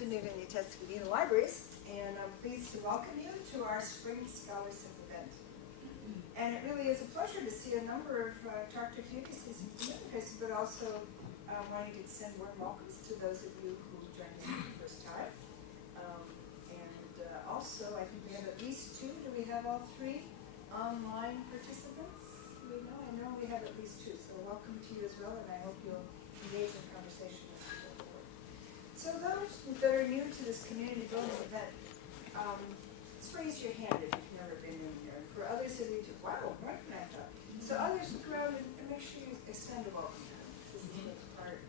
afternoon in the Tuscany Libraries, and I'm pleased to welcome you to our Spring ScholarSip event. And it really is a pleasure to see a number of Dr. Fucuses and familiar faces, but also wanting to extend warm welcomes to those of you who joined us for the first time. Also, I think we have at least two. Do we have all three online participants? Do we know? I know we have at least two, so welcome to you as well, and I hope you'll engage in conversation with us. So those that are new to this community building event, just raise your hand if you've never been in here. And for others of you, wow, right back up. So others look around and make sure you extend a welcome. This is the part.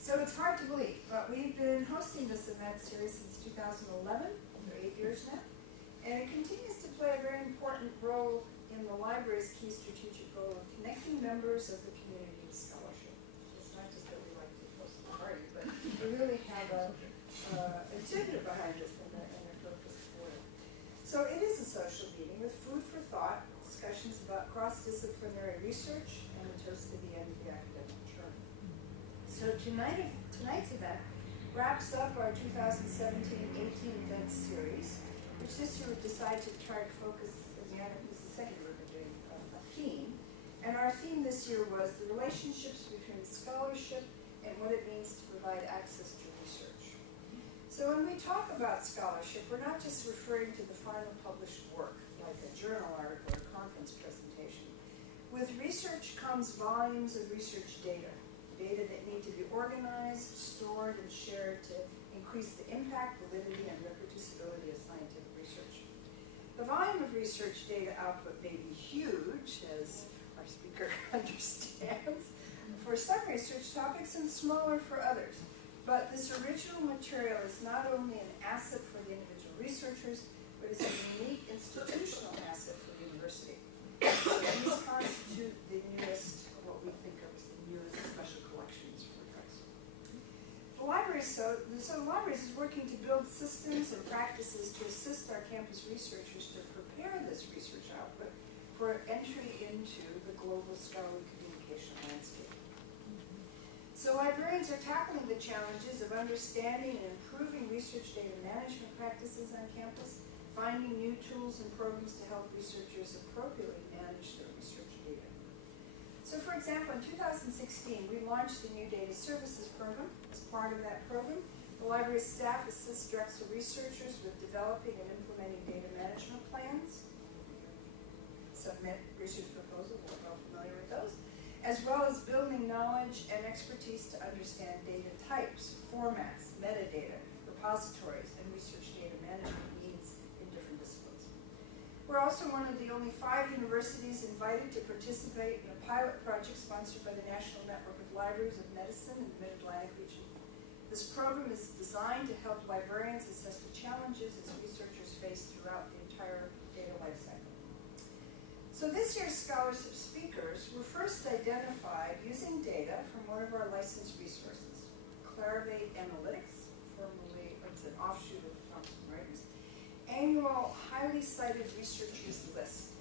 So it's hard to believe, but we've been hosting this event series since 2011, for 8 years now, and it continues to play a very important role in the library's key strategic goal of connecting members of the community to scholarship. It's not just that we like to host a party, but we really have a agenda behind this and a purpose for it. So it is a social meeting with food for thought, discussions about cross-disciplinary research, and a toast to the end of the academic term. So tonight's event wraps up our 2017-18 event series, which this year we decided to try to focus, again, this is the second year we're doing a theme. And our theme this year was the relationships between scholarship and what it means to provide access to research. So when we talk about scholarship, we're not just referring to the final published work, like a journal article or conference presentation. With research comes volumes of research data that need to be organized, stored, and shared to increase the impact, validity, and reproducibility of scientific research. The volume of research data output may be huge, as our speaker understands, for some research topics and smaller for others. But this original material is not only an asset for the individual researchers, but it's a unique institutional asset for the university. So these constitute the newest, what we think of as the newest special collections for drugs. The Libraries is working to build systems and practices to assist our campus researchers to prepare this research output for entry into the global scholarly communication landscape. So librarians are tackling the challenges of understanding and improving research data management practices on campus, finding new tools and programs to help researchers appropriately manage their research data. So for example, in 2016, we launched the new Data Services Program. As part of that program, the library staff assists Drexel researchers with developing and implementing data management plans, submit research proposals, we're all familiar with those, as well as building knowledge and expertise to understand data types, formats, metadata, repositories, and research data management needs in different disciplines. We're also one of the only 5 universities invited to participate in a pilot project sponsored by the National Network of Libraries of Medicine in the Mid-Atlantic region. This program is designed to help librarians assess the challenges its researchers face throughout the entire data lifecycle. So this year's ScholarSip speakers were first identified using data from one of our licensed resources, Clarivate Analytics, formerly it's an offshoot of Thomson Reuters, annual highly cited researchers list.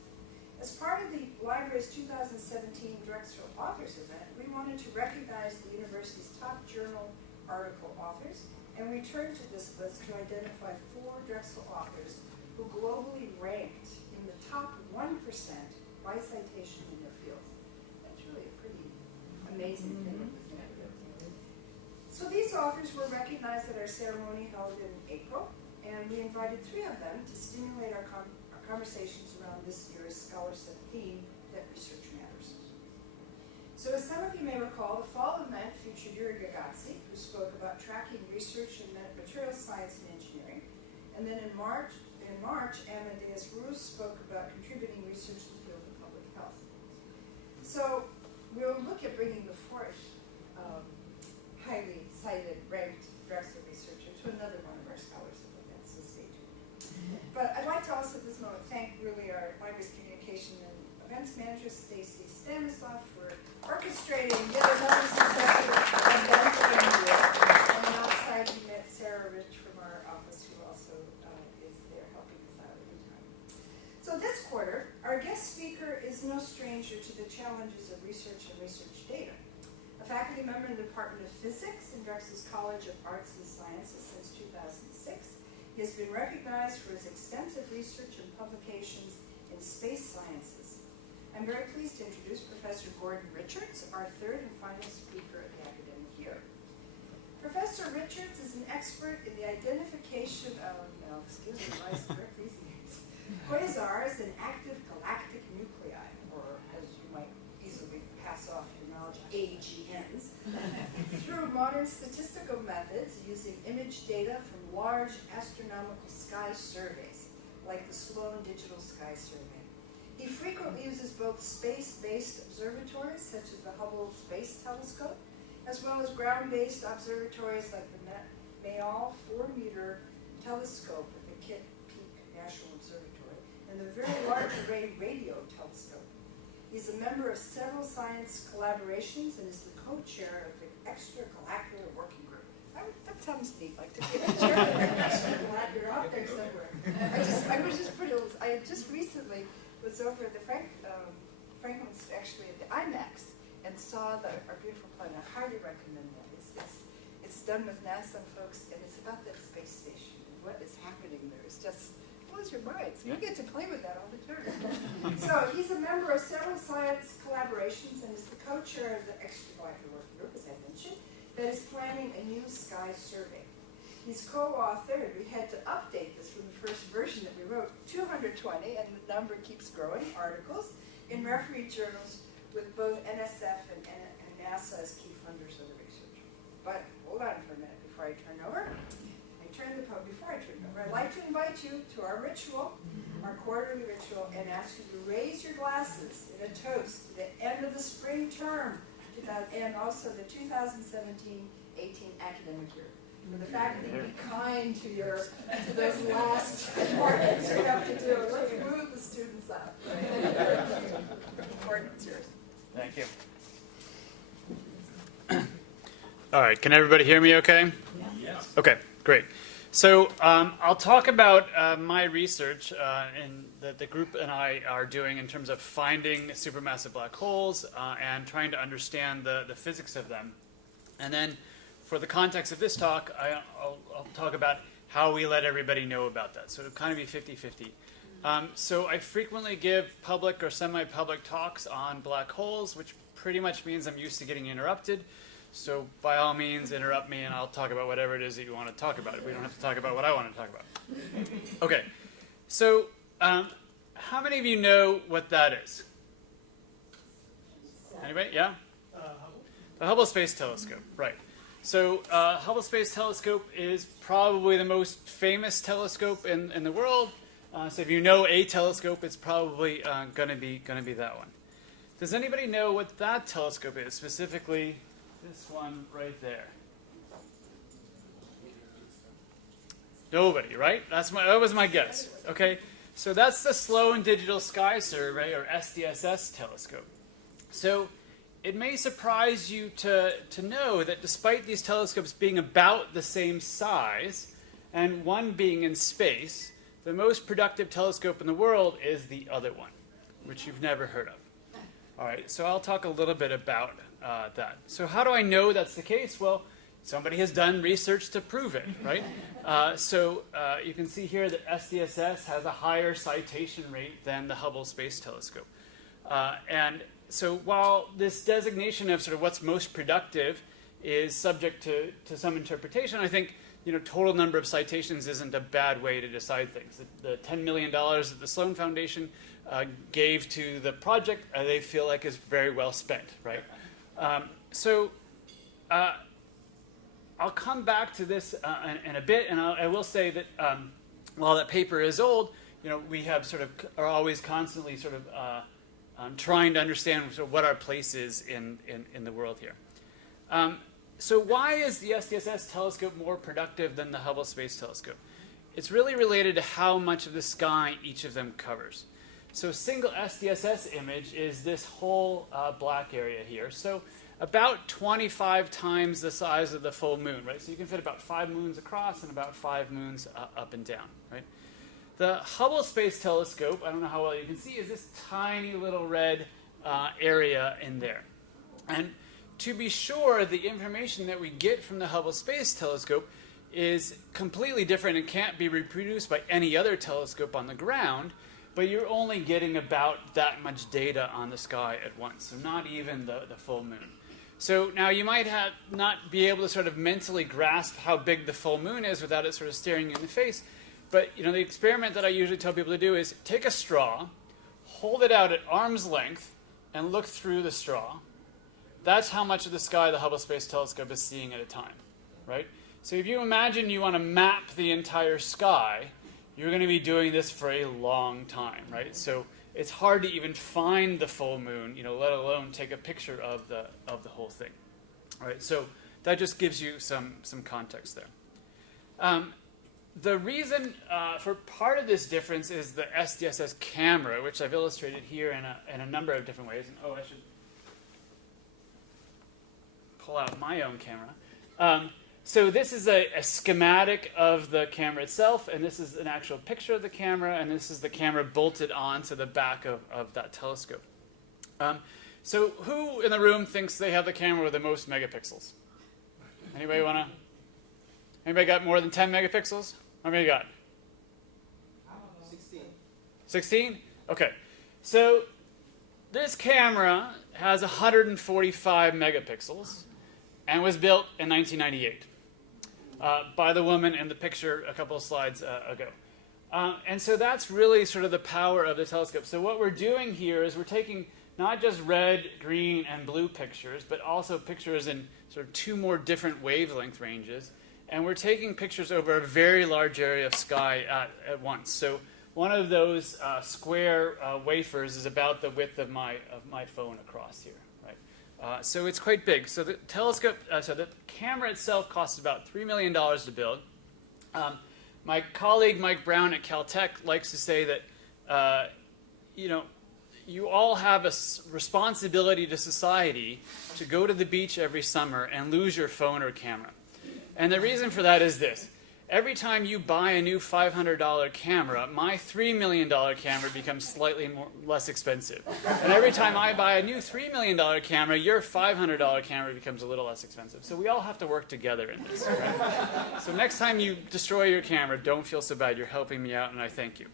As part of the library's 2017 Drexel Authors event, we wanted to recognize the university's top journal article authors, and we turned to this list to identify 4 Drexel authors who globally ranked in the top 1% by citation in their fields. That's really a pretty amazing thing. So these authors were recognized at our ceremony held in April, and we invited 3 of them to stimulate our conversations around this year's ScholarSip theme, that research matters. So as some of you may recall, the fall event featured Yuri Gagazzi, who spoke about tracking research in material science and engineering. And then in March, Amadeus Roos spoke about contributing research to the field of public health. So we'll look at bringing the 4th highly cited, ranked Drexel researcher to another one of our ScholarSip events, so stay tuned. But I'd like to also at this moment thank really our library's communication and events manager, Stacy Stanislav, for orchestrating yet another successful event in here. And outside we met Sarah Rich from our office, who also is there helping us out every time. So this quarter, our guest speaker is no stranger to the challenges of research and research data. A a faculty member in the Department of Physics in Drexel's College of Arts and Sciences since 2006. He has been recognized for his extensive research and publications in space sciences. I'm very pleased to introduce Professor Gordon Richards, our third and final speaker of the academic year. Professor Richards is an expert in the identification of, quasars and active galactic nuclei, or as you might easily pass off your knowledge, AGNs, through modern statistical methods using image data from large astronomical sky surveys, like the Sloan Digital Sky Survey. He frequently uses both space-based observatories, such as the Hubble Space Telescope, as well as ground-based observatories like the Mayall 4-meter telescope at the Kitt Peak National Observatory and the Very Large Array Radio Telescope. He's a member of several science collaborations and is the co-chair of the Extragalactic Working Group. That sounds neat, like to be a chair of the Extragalactic out there somewhere. I just recently was over at the Franklin's, actually at the IMAX, and saw our beautiful planet. I highly recommend that. It's done with NASA folks, and it's about that space station. What is happening there is just blows your mind. So you get to play with that all the time. So he's a member of several science collaborations and is the co-chair of the Extragalactic Working Group, as I mentioned, that is planning a new sky survey. He's co-authored, we had to update this from the first version that we wrote, 220, and the number keeps growing, articles in referee journals with both NSF and NASA as key funders of the research. But hold on for a minute before I turn over. I'd like to invite you to our ritual, our quarterly ritual, and ask you to raise your glasses in a toast to the end of the spring term and also the 2017-18 academic year. For the faculty, be kind to those last appointments you have to do. Let's move the students up. It's yours. Thank you. All right, can everybody hear me okay? Yes. Okay, great. So I'll talk about my research that the group and I are doing in terms of finding supermassive black holes and trying to understand the physics of them. And then for the context of this talk, I'll talk about how we let everybody know about that. So it'll kind of be 50-50. So I frequently give public or semi-public talks on black holes, which pretty much means I'm used to getting interrupted. So by all means, interrupt me and I'll talk about whatever it is that you want to talk about. We don't have to talk about what I want to talk about. Okay, so how many of you know what that is? Anybody? Yeah? The Hubble Space Telescope, right. So Hubble Space Telescope is probably the most famous telescope in the world. So if you know a telescope, it's probably going to be that one. Does anybody know what that telescope is, specifically this one right there? Nobody, right? That was my guess. Okay, so that's the Sloan Digital Sky Survey, or SDSS telescope. So it may surprise you to know that despite these telescopes being about the same size, and one being in space, the most productive telescope in the world is the other one, which you've never heard of. All right, so I'll talk a little bit about that. So how do I know that's the case? Well, somebody has done research to prove it, right? So you can see here that SDSS has a higher citation rate than the Hubble Space Telescope. And so while this designation of sort of what's most productive is subject to some interpretation, I think total number of citations isn't a bad way to decide things. The $10 million that the Sloan Foundation gave to the project, they feel like is very well spent, right? So I'll come back to this in a bit, and I will say that while that paper is old, we have are always constantly trying to understand what our place is in the world here. So why is the SDSS telescope more productive than the Hubble Space Telescope? It's really related to how much of the sky each of them covers. So a single SDSS image is this whole black area here. So about 25 times the size of the full moon, right? So you can fit about 5 moons across and about 5 moons up and down, right? The Hubble Space Telescope, I don't know how well you can see, is this tiny little red area in there. And to be sure, the information that we get from the Hubble Space Telescope is completely different and can't be reproduced by any other telescope on the ground, but you're only getting about that much data on the sky at once, so not even the full moon. So now you might not be able to sort of mentally grasp how big the full moon is without it sort of staring you in the face, but the experiment that I usually tell people to do is take a straw, hold it out at arm's length, and look through the straw. That's how much of the sky the Hubble Space Telescope is seeing at a time, right? So if you imagine you want to map the entire sky, you're going to be doing this for a long time, right? So it's hard to even find the full moon, let alone take a picture of the whole thing. All right, so that just gives you some context there. The reason for part of this difference is the SDSS camera, which I've illustrated here in a number of different ways. And, I should pull out my own camera. So this is a schematic of the camera itself, and this is an actual picture of the camera, and this is the camera bolted onto the back of that telescope. So who in the room thinks they have the camera with the most megapixels? Anybody got more than 10 megapixels? How many you got? 16. 16? Okay. So this camera has 145 megapixels and was built in 1998 by the woman in the picture a couple of slides ago. And so that's really sort of the power of the telescope. So what we're doing here is we're taking not just red, green, and blue pictures, but also pictures in sort of two more different wavelength ranges. And we're taking pictures over a very large area of sky at once. So one of those square wafers is about the width of my phone across here, right? So it's quite big. So the telescope, the camera itself costs about $3 million to build. My colleague Mike Brown at Caltech likes to say that, you all have a responsibility to society to go to the beach every summer and lose your phone or camera. And the reason for that is this. Every time you buy a new $500 camera, my $3 million camera becomes slightly less expensive. And every time I buy a new $3 million camera, your $500 camera becomes a little less expensive. So we all have to work together in this, right? So next time you destroy your camera, don't feel so bad. You're helping me out, and I thank you.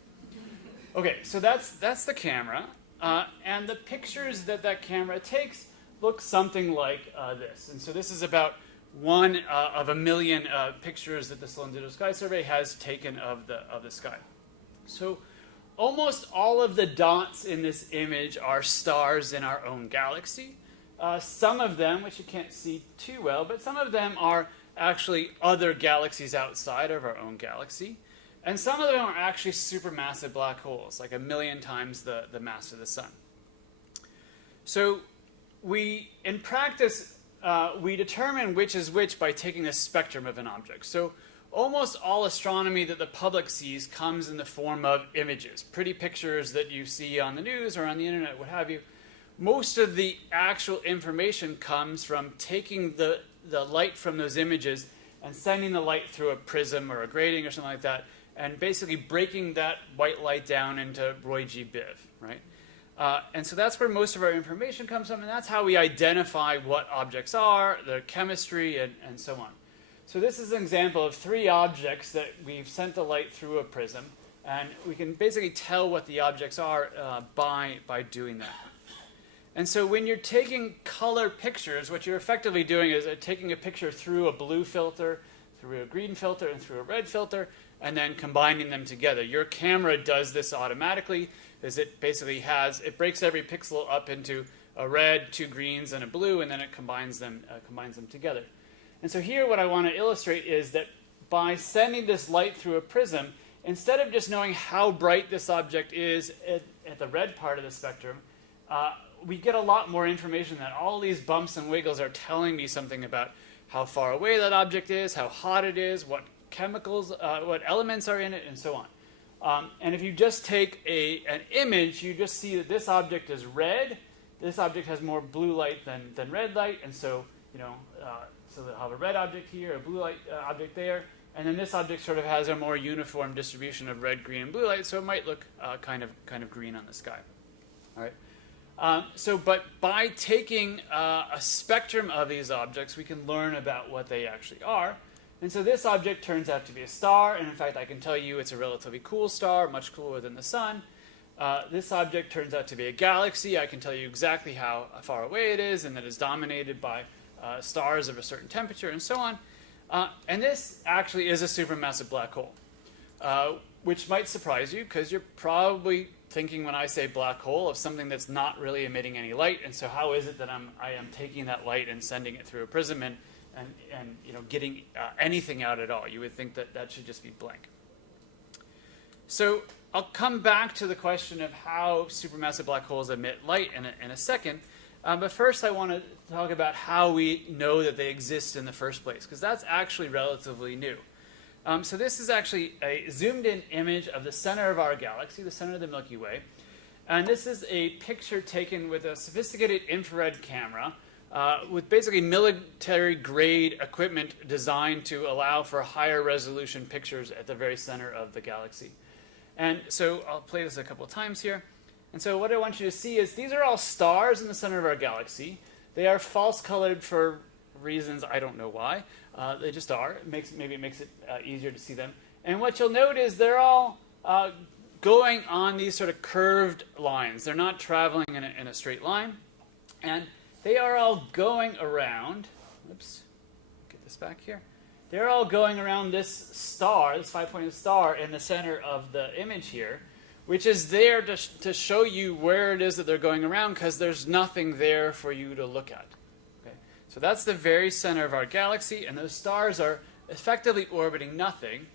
Okay, so that's the camera. And the pictures that camera takes look something like this. And so this is about one of a million pictures that the Sloan Digital Sky Survey has taken of the sky. So almost all of the dots in this image are stars in our own galaxy. Some of them, which you can't see too well, but some of them are actually other galaxies outside of our own galaxy. And some of them are actually supermassive black holes, like 1 million times the mass of the sun. So in practice, we determine which is which by taking the spectrum of an object. So almost all astronomy that the public sees comes in the form of images, pretty pictures that you see on the news or on the internet, what have you. Most of the actual information comes from taking the light from those images and sending the light through a prism or a grating or something like that, and basically breaking that white light down into Roy G. Biv, right? And so that's where most of our information comes from, and that's how we identify what objects are, their chemistry, and so on. So this is an example of 3 objects that we've sent the light through a prism, and we can basically tell what the objects are by doing that. And so when you're taking color pictures, what you're effectively doing is taking a picture through a blue filter, through a green filter, and through a red filter, and then combining them together. Your camera does this automatically, is it basically it breaks every pixel up into a red, 2 greens, and a blue, and then it combines them together. And so here what I want to illustrate is that by sending this light through a prism, instead of just knowing how bright this object is at the red part of the spectrum, we get a lot more information that all these bumps and wiggles are telling me something about how far away that object is, how hot it is, what chemicals, what elements are in it, and so on. And if you just take an image, you just see that this object is red. This object has more blue light than red light, and so so they'll have a red object here, a blue light object there, and then this object sort of has a more uniform distribution of red, green, and blue light, so it might look kind of green on the sky. All right. But by taking a spectrum of these objects, we can learn about what they actually are. And so this object turns out to be a star, and in fact, I can tell you it's a relatively cool star, much cooler than the sun. This object turns out to be a galaxy. I can tell you exactly how far away it is, and that it's dominated by stars of a certain temperature, and so on. And this actually is a supermassive black hole, which might surprise you, because you're probably thinking when I say black hole of something that's not really emitting any light. And so how is it that I am taking that light and sending it through a prism and getting anything out at all? You would think that that should just be blank. So I'll come back to the question of how supermassive black holes emit light in a second. But first I want to talk about how we know that they exist in the first place, because that's actually relatively new. So this is actually a zoomed-in image of the center of our galaxy, the center of the Milky Way. And this is a picture taken with a sophisticated infrared camera with basically military-grade equipment designed to allow for higher resolution pictures at the very center of the galaxy. And so I'll play this a couple of times here. And so what I want you to see is these are all stars in the center of our galaxy. They are false-colored for reasons I don't know why. They just are. Maybe it makes it easier to see them. And what you'll note is they're all going on these sort of curved lines. They're not traveling in a straight line. And they are all going around. Oops. Get this back here. They're all going around this star, this 5-pointed star in the center of the image here, which is there to show you where it is that they're going around, because there's nothing there for you to look at. So that's the very center of our galaxy, and those stars are effectively orbiting nothing.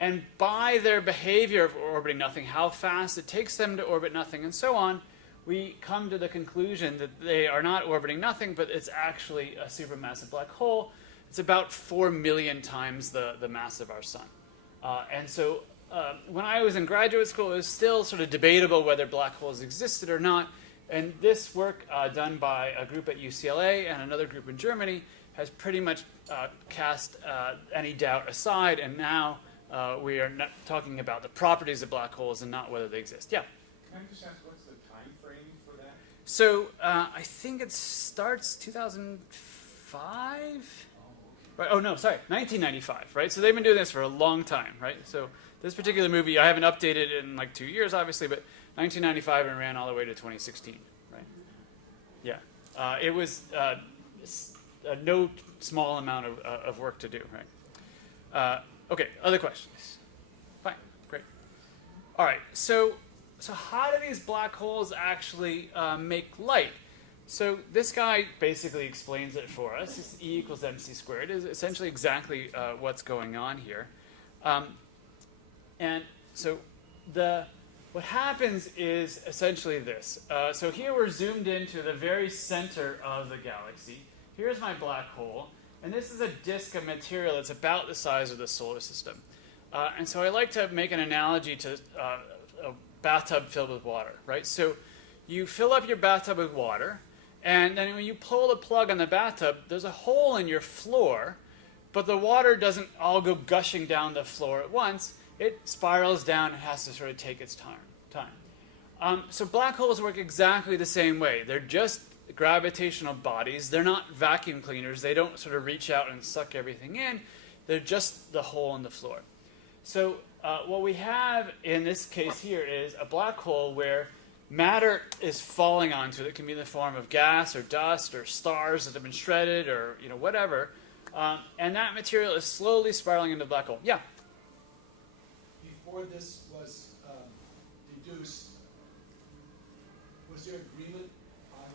And by their behavior of orbiting nothing, how fast it takes them to orbit nothing, and so on, we come to the conclusion that they are not orbiting nothing, but it's actually a supermassive black hole. It's about 4 million times the mass of our sun. And so when I was in graduate school, it was still sort of debatable whether black holes existed or not. And this work done by a group at UCLA and another group in Germany has pretty much cast any doubt aside, and now we are not talking about the properties of black holes and not whether they exist. Yeah? Can I just ask, what's the time frame for that? So I think it starts 2005? Right? Oh, no, sorry, 1995, right? So they've been doing this for a long time, right? So this particular movie, I haven't updated in like 2 years, obviously, but 1995 and ran all the way to 2016, right? Yeah. It was no small amount of work to do, right? Okay, other questions? Fine, great. All right, so how do these black holes actually make light? So this guy basically explains it for us. It's E equals mc squared. It's essentially exactly what's going on here. And so what happens is essentially this. So here we're zoomed into the very center of the galaxy. Here's my black hole. And this is a disk of material that's about the size of the solar system. And so I like to make an analogy to a bathtub filled with water, right? So you fill up your bathtub with water, and then when you pull the plug on the bathtub, there's a hole in your floor, but the water doesn't all go gushing down the floor at once. It spirals down and has to sort of take its time. So black holes work exactly the same way. They're just gravitational bodies. They're not vacuum cleaners. They don't sort of reach out and suck everything in. They're just the hole in the floor. So what we have in this case here is a black hole where matter is falling onto it. It can be in the form of gas or dust or stars that have been shredded or whatever. And that material is slowly spiraling into the black hole. Yeah? Before this was deduced, was there agreement on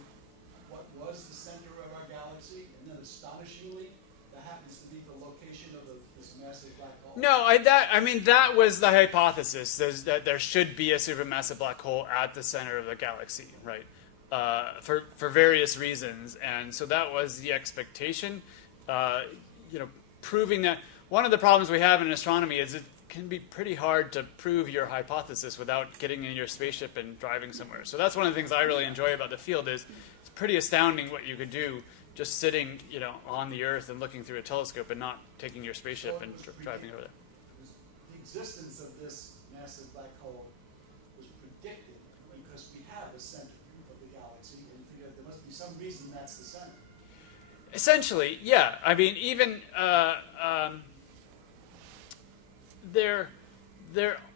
what was the center of our galaxy? And then astonishingly, that happens to be the location of this massive black hole? No, that was the hypothesis, that there should be a supermassive black hole at the center of the galaxy, right? For various reasons. And so that was the expectation. Proving that. One of the problems we have in astronomy is it can be pretty hard to prove your hypothesis without getting in your spaceship and driving somewhere. So that's one of the things I really enjoy about the field is it's pretty astounding what you could do just sitting, on the Earth and looking through a telescope and not taking your spaceship and driving over there. The existence of this massive black hole was predicted because we have a center of the galaxy. and that's the center. Essentially, yeah. I mean, even there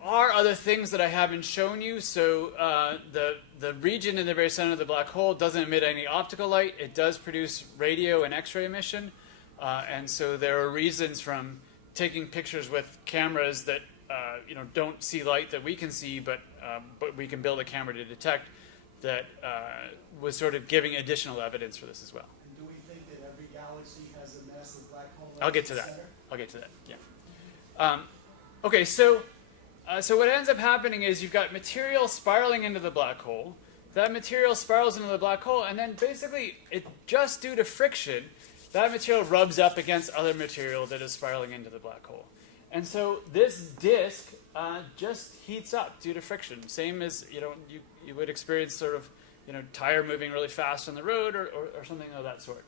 are other things that I haven't shown you. So the region in the very center of the black hole doesn't emit any optical light. It does produce radio and X-ray emission, and so there are reasons from taking pictures with cameras that don't see light that we can see, but we can build a camera to detect. That was sort of giving additional evidence for this as well. And do we think that every galaxy has a massive black hole? I'll get to in the that. center? I'll get to that. Yeah. Okay, so what ends up happening is you've got material spiraling into the black hole. That material spirals into the black hole, and then basically, just due to friction, that material rubs up against other material that is spiraling into the black hole. And so this disk just heats up due to friction. Same as you would experience sort of tire moving really fast on the road or something of that sort.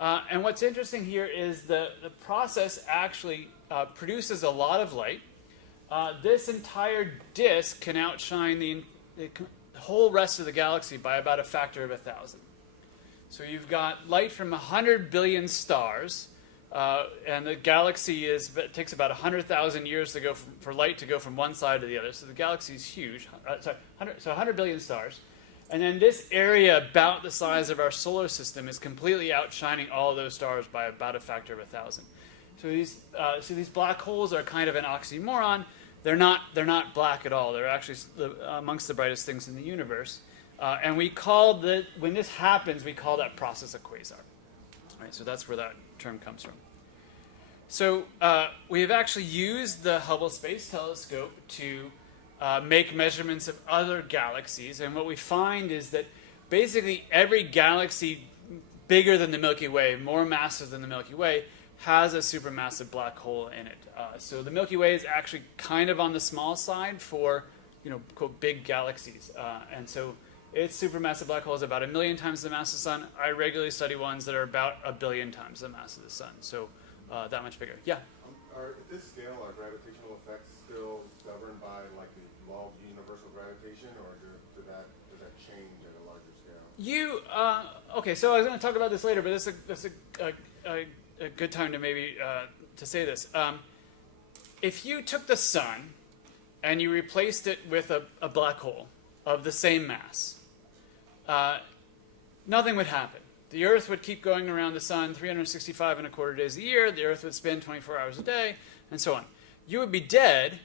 And what's interesting here is the process actually produces a lot of light. This entire disk can outshine the whole rest of the galaxy by about a factor of 1,000. So you've got light from 100 billion stars, and the galaxy takes about 100,000 years to go for light to go from one side to the other. So the galaxy is huge. 100 billion stars. And then this area about the size of our solar system is completely outshining all of those stars by about a factor of 1,000. So these black holes are kind of an oxymoron. They're not black at all. They're actually amongst the brightest things in the universe. And when this happens, we call that process a quasar. Right, so that's where that term comes from. So we have actually used the Hubble Space Telescope to make measurements of other galaxies, and what we find is that basically every galaxy bigger than the Milky Way, more massive than the Milky Way, has a supermassive black hole in it. So the Milky Way is actually kind of on the small side for quote big galaxies, and so its supermassive black hole is about 1 million times the mass of the Sun. I regularly study ones that are about 1 billion times the mass of the Sun, so that much bigger. Yeah. At this scale, are gravitational effects still governed by like the law of universal gravitation, or does that change at a larger scale? Okay, so I was going to talk about this later, but that's a good time to maybe to say this. If you took the Sun and you replaced it with a black hole of the same mass, nothing would happen. The Earth would keep going around the Sun 365.25 days a year. The Earth would spin 24 hours a day, and so on. You would be dead,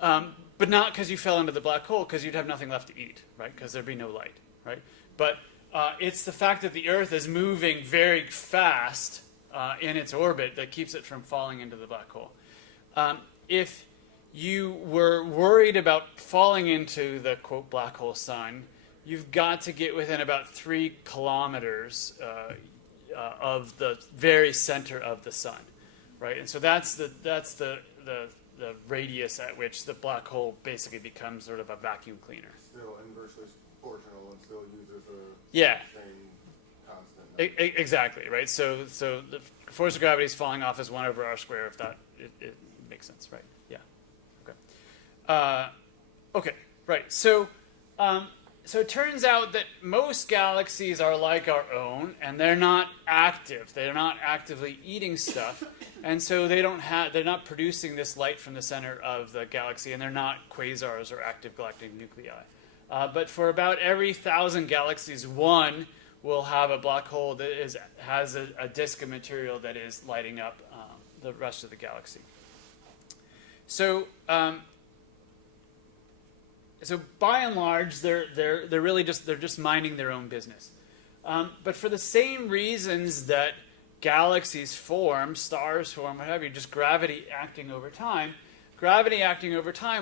but not because you fell into the black hole, because you'd have nothing left to eat, right? Because there'd be no light, right? But it's the fact that the Earth is moving very fast in its orbit that keeps it from falling into the black hole. If you were worried about falling into the, quote, black hole Sun, you've got to get within about 3 kilometers of the very center of the Sun, right? And so that's the radius at which the black hole basically becomes sort of a vacuum cleaner. Still inversely proportional and still uses the Yeah. same constant. Exactly, right? So the force of gravity is falling off as 1 over r squared, if that it makes sense, right? Yeah. Okay. Okay. Right. So it turns out that most galaxies are like our own, and they're not active. They're not actively eating stuff, and so they're not producing this light from the center of the galaxy, and they're not quasars or active galactic nuclei. But for about every 1,000 galaxies, one will have a black hole that has a disk of material that is lighting up the rest of the galaxy. So by and large, they're really just minding their own business. But for the same reasons that galaxies form, stars form, what have you, just gravity acting over time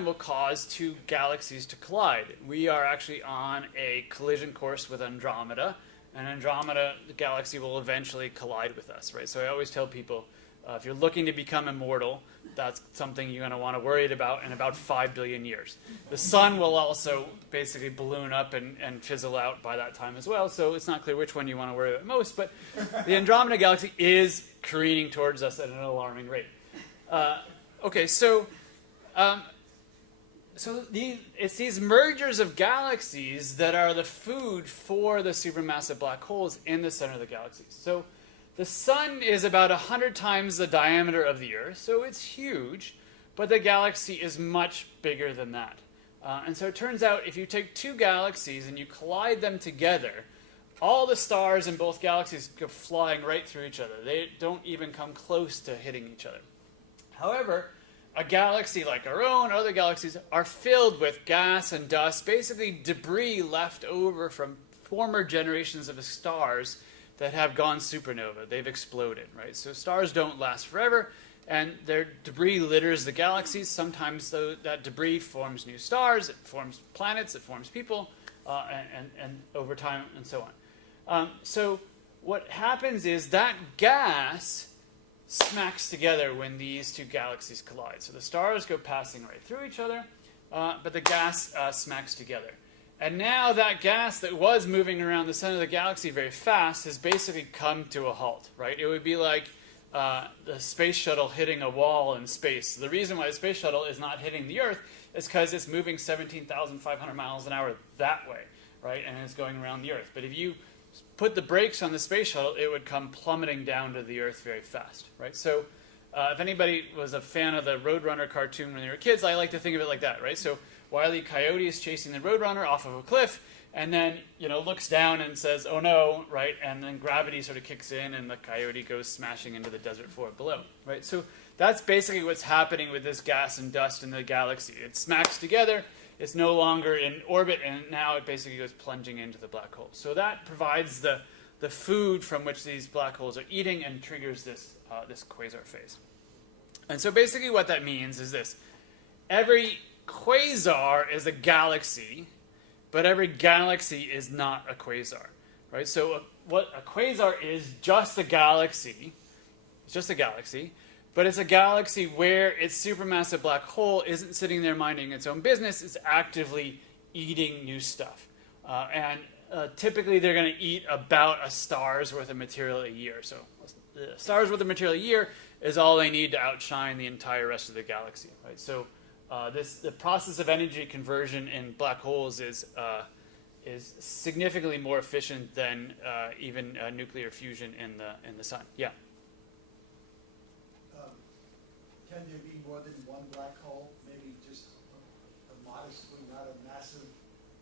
will cause 2 galaxies to collide. We are actually on a collision course with Andromeda, and Andromeda, the galaxy, will eventually collide with us, right? So I always tell people, if you're looking to become immortal, that's something you're going to want to worry about in about 5 billion years. The Sun will also basically balloon up and fizzle out by that time as well, so it's not clear which one you want to worry about most, but the Andromeda galaxy is careening towards us at an alarming rate. Okay, so it's these mergers of galaxies that are the food for the supermassive black holes in the center of the galaxy. So the sun is about 100 times the diameter of the Earth, so it's huge, but the galaxy is much bigger than that. And so it turns out if you take two galaxies and you collide them together, all the stars in both galaxies go flying right through each other. They don't even come close to hitting each other. However, a galaxy like our own, other galaxies, are filled with gas and dust, basically debris left over from former generations of stars that have gone supernova. They've exploded, right? So stars don't last forever, and their debris litters the galaxies. Sometimes that debris forms new stars, it forms planets, it forms people, and over time, and so on. So what happens is that gas smacks together when these two galaxies collide. So the stars go passing right through each other, but the gas smacks together. And now that gas that was moving around the center of the galaxy very fast has basically come to a halt, right? It would be like the space shuttle hitting a wall in space. The reason why the space shuttle is not hitting the Earth is because it's moving 17,500 miles an hour that way, right? And it's going around the Earth. But if you put the brakes on the space shuttle, it would come plummeting down to the Earth very fast, right? So if anybody was a fan of the Roadrunner cartoon when they were kids, I like to think of it like that, right? So Wile E. Coyote is chasing the Roadrunner off of a cliff, and then, looks down and says, oh no, right? And then gravity sort of kicks in, and the coyote goes smashing into the desert floor below, right? So that's basically what's happening with this gas and dust in the galaxy. It smacks together, it's no longer in orbit, and now it basically goes plunging into the black hole. So that provides the food from which these black holes are eating and triggers this quasar phase. And so basically what that means is this. Every quasar is a galaxy, but every galaxy is not a quasar, right? So what a quasar is just a galaxy. It's just a galaxy, but it's a galaxy where its supermassive black hole isn't sitting there minding its own business. It's actively eating new stuff. Typically, they're going to eat about a star's worth of material a year. So a star's worth of material a year is all they need to outshine the entire rest of the galaxy, right? So the process of energy conversion in black holes is significantly more efficient than even nuclear fusion in the sun. Yeah. Can there be more than one black hole? Maybe just a modestly, not a massive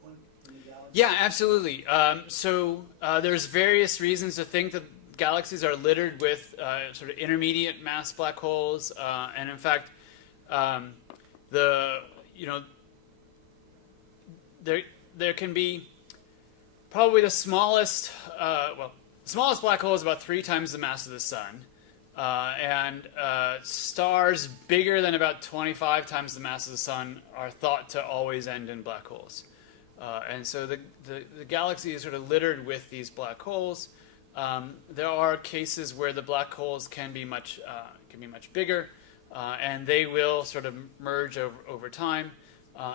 one in the galaxy? Yeah, absolutely. So there's various reasons to think that galaxies are littered with sort of intermediate mass black holes, and in fact, there can be probably the smallest. The smallest black hole is about 3 times the mass of the sun. And stars bigger than about 25 times the mass of the sun are thought to always end in black holes. And so the galaxy is sort of littered with these black holes. There are cases where the black holes can be much bigger, and they will sort of merge over time.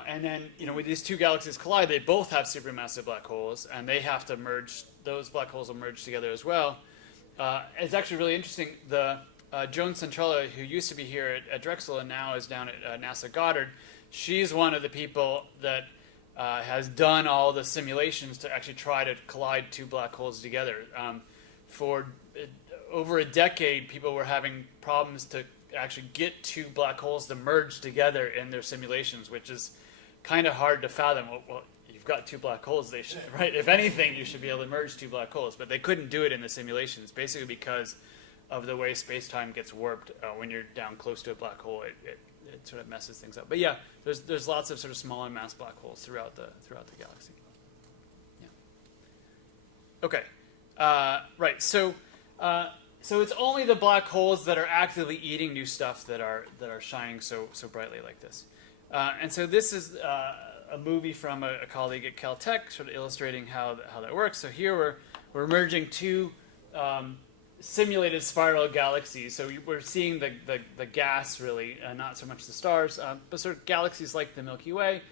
And then, when these two galaxies collide, they both have supermassive black holes, and they have to merge. Those black holes will merge together as well. It's actually really interesting. Joan Centrella, who used to be here at Drexel and now is down at NASA Goddard, she's one of the people that has done all the simulations to actually try to collide two black holes together. For over a decade, people were having problems to actually get two black holes to merge together in their simulations, which is kind of hard to fathom. Well, you've got two black holes, they should, right? If anything, you should be able to merge two black holes, but they couldn't do it in the simulations, basically because of the way space-time gets warped. When you're down close to a black hole, it sort of messes things up. But yeah, there's lots of sort of smaller mass black holes throughout the galaxy. Yeah. Okay. Right. So it's only the black holes that are actively eating new stuff that are shining so brightly like this. And so this is a movie from a colleague at Caltech, sort of illustrating how that works. So here we're merging two simulated spiral galaxies. So we're seeing the gas really, not so much the stars, but sort of galaxies like the Milky Way,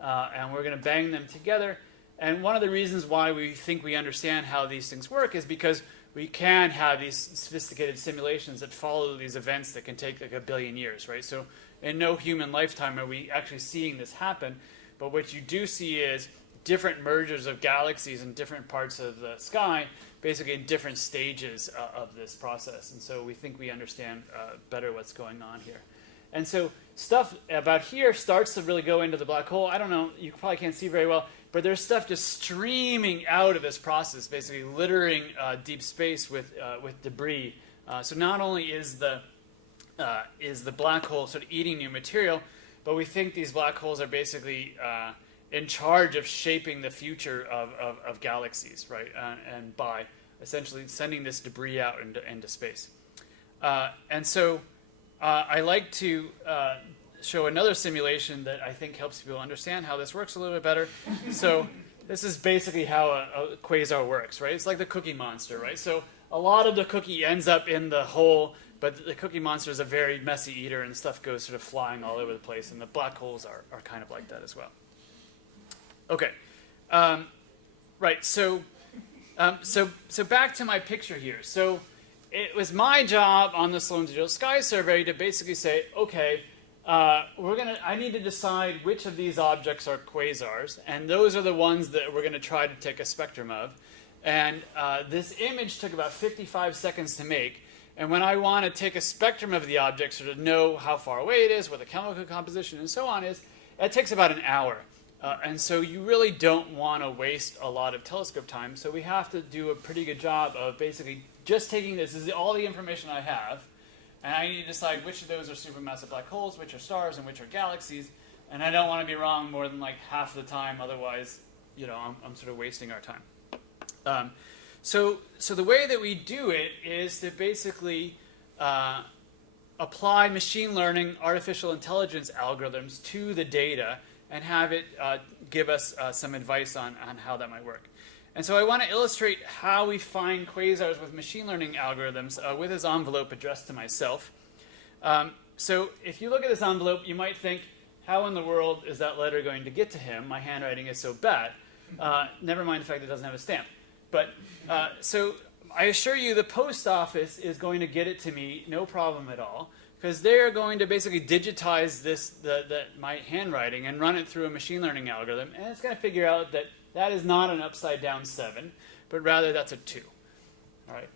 and we're going to bang them together. And one of the reasons why we think we understand how these things work is because we can have these sophisticated simulations that follow these events that can take like 1 billion years, right? So in no human lifetime are we actually seeing this happen, but what you do see is different mergers of galaxies in different parts of the sky, basically in different stages of this process. And so we think we understand better what's going on here. And so stuff about here starts to really go into the black hole. I don't know, you probably can't see very well, but there's stuff just streaming out of this process, basically littering deep space with debris. So not only is the black hole sort of eating new material, but we think these black holes are basically in charge of shaping the future of galaxies, right? And by essentially sending this debris out into space. And so I like to show another simulation that I think helps people understand how this works a little bit better. So this is basically how a quasar works, right? It's like the Cookie Monster, right? So a lot of the cookie ends up in the hole, but the Cookie Monster is a very messy eater, and stuff goes sort of flying all over the place, and the black holes are kind of like that as well. Okay, right. So back to my picture here. So it was my job on the Sloan Digital Sky Survey to basically say, okay, I need to decide which of these objects are quasars, and those are the ones that we're going to try to take a spectrum of. And this image took about 55 seconds to make. And when I want to take a spectrum of the object, sort of know how far away it is, what the chemical composition and so on is, it takes about an hour. And so you really don't want to waste a lot of telescope time. So we have to do a pretty good job of basically just taking this is all the information I have, and I need to decide which of those are supermassive black holes, which are stars, and which are galaxies. And I don't want to be wrong more than like half the time, otherwise, you know, I'm sort of wasting our time. So the way that we do it is to basically apply machine learning, artificial intelligence algorithms to the data and have it give us some advice on how that might work. And so I want to illustrate how we find quasars with machine learning algorithms with this envelope addressed to myself. So if you look at this envelope, you might think, how in the world is that letter going to get to him? My handwriting is so bad. Never mind the fact that it doesn't have a stamp. But so I assure you the post office is going to get it to me no problem at all, because they're going to basically digitize my handwriting and run it through a machine learning algorithm, and it's going to figure out that that is not an upside down 7, but rather that's a 2. All right.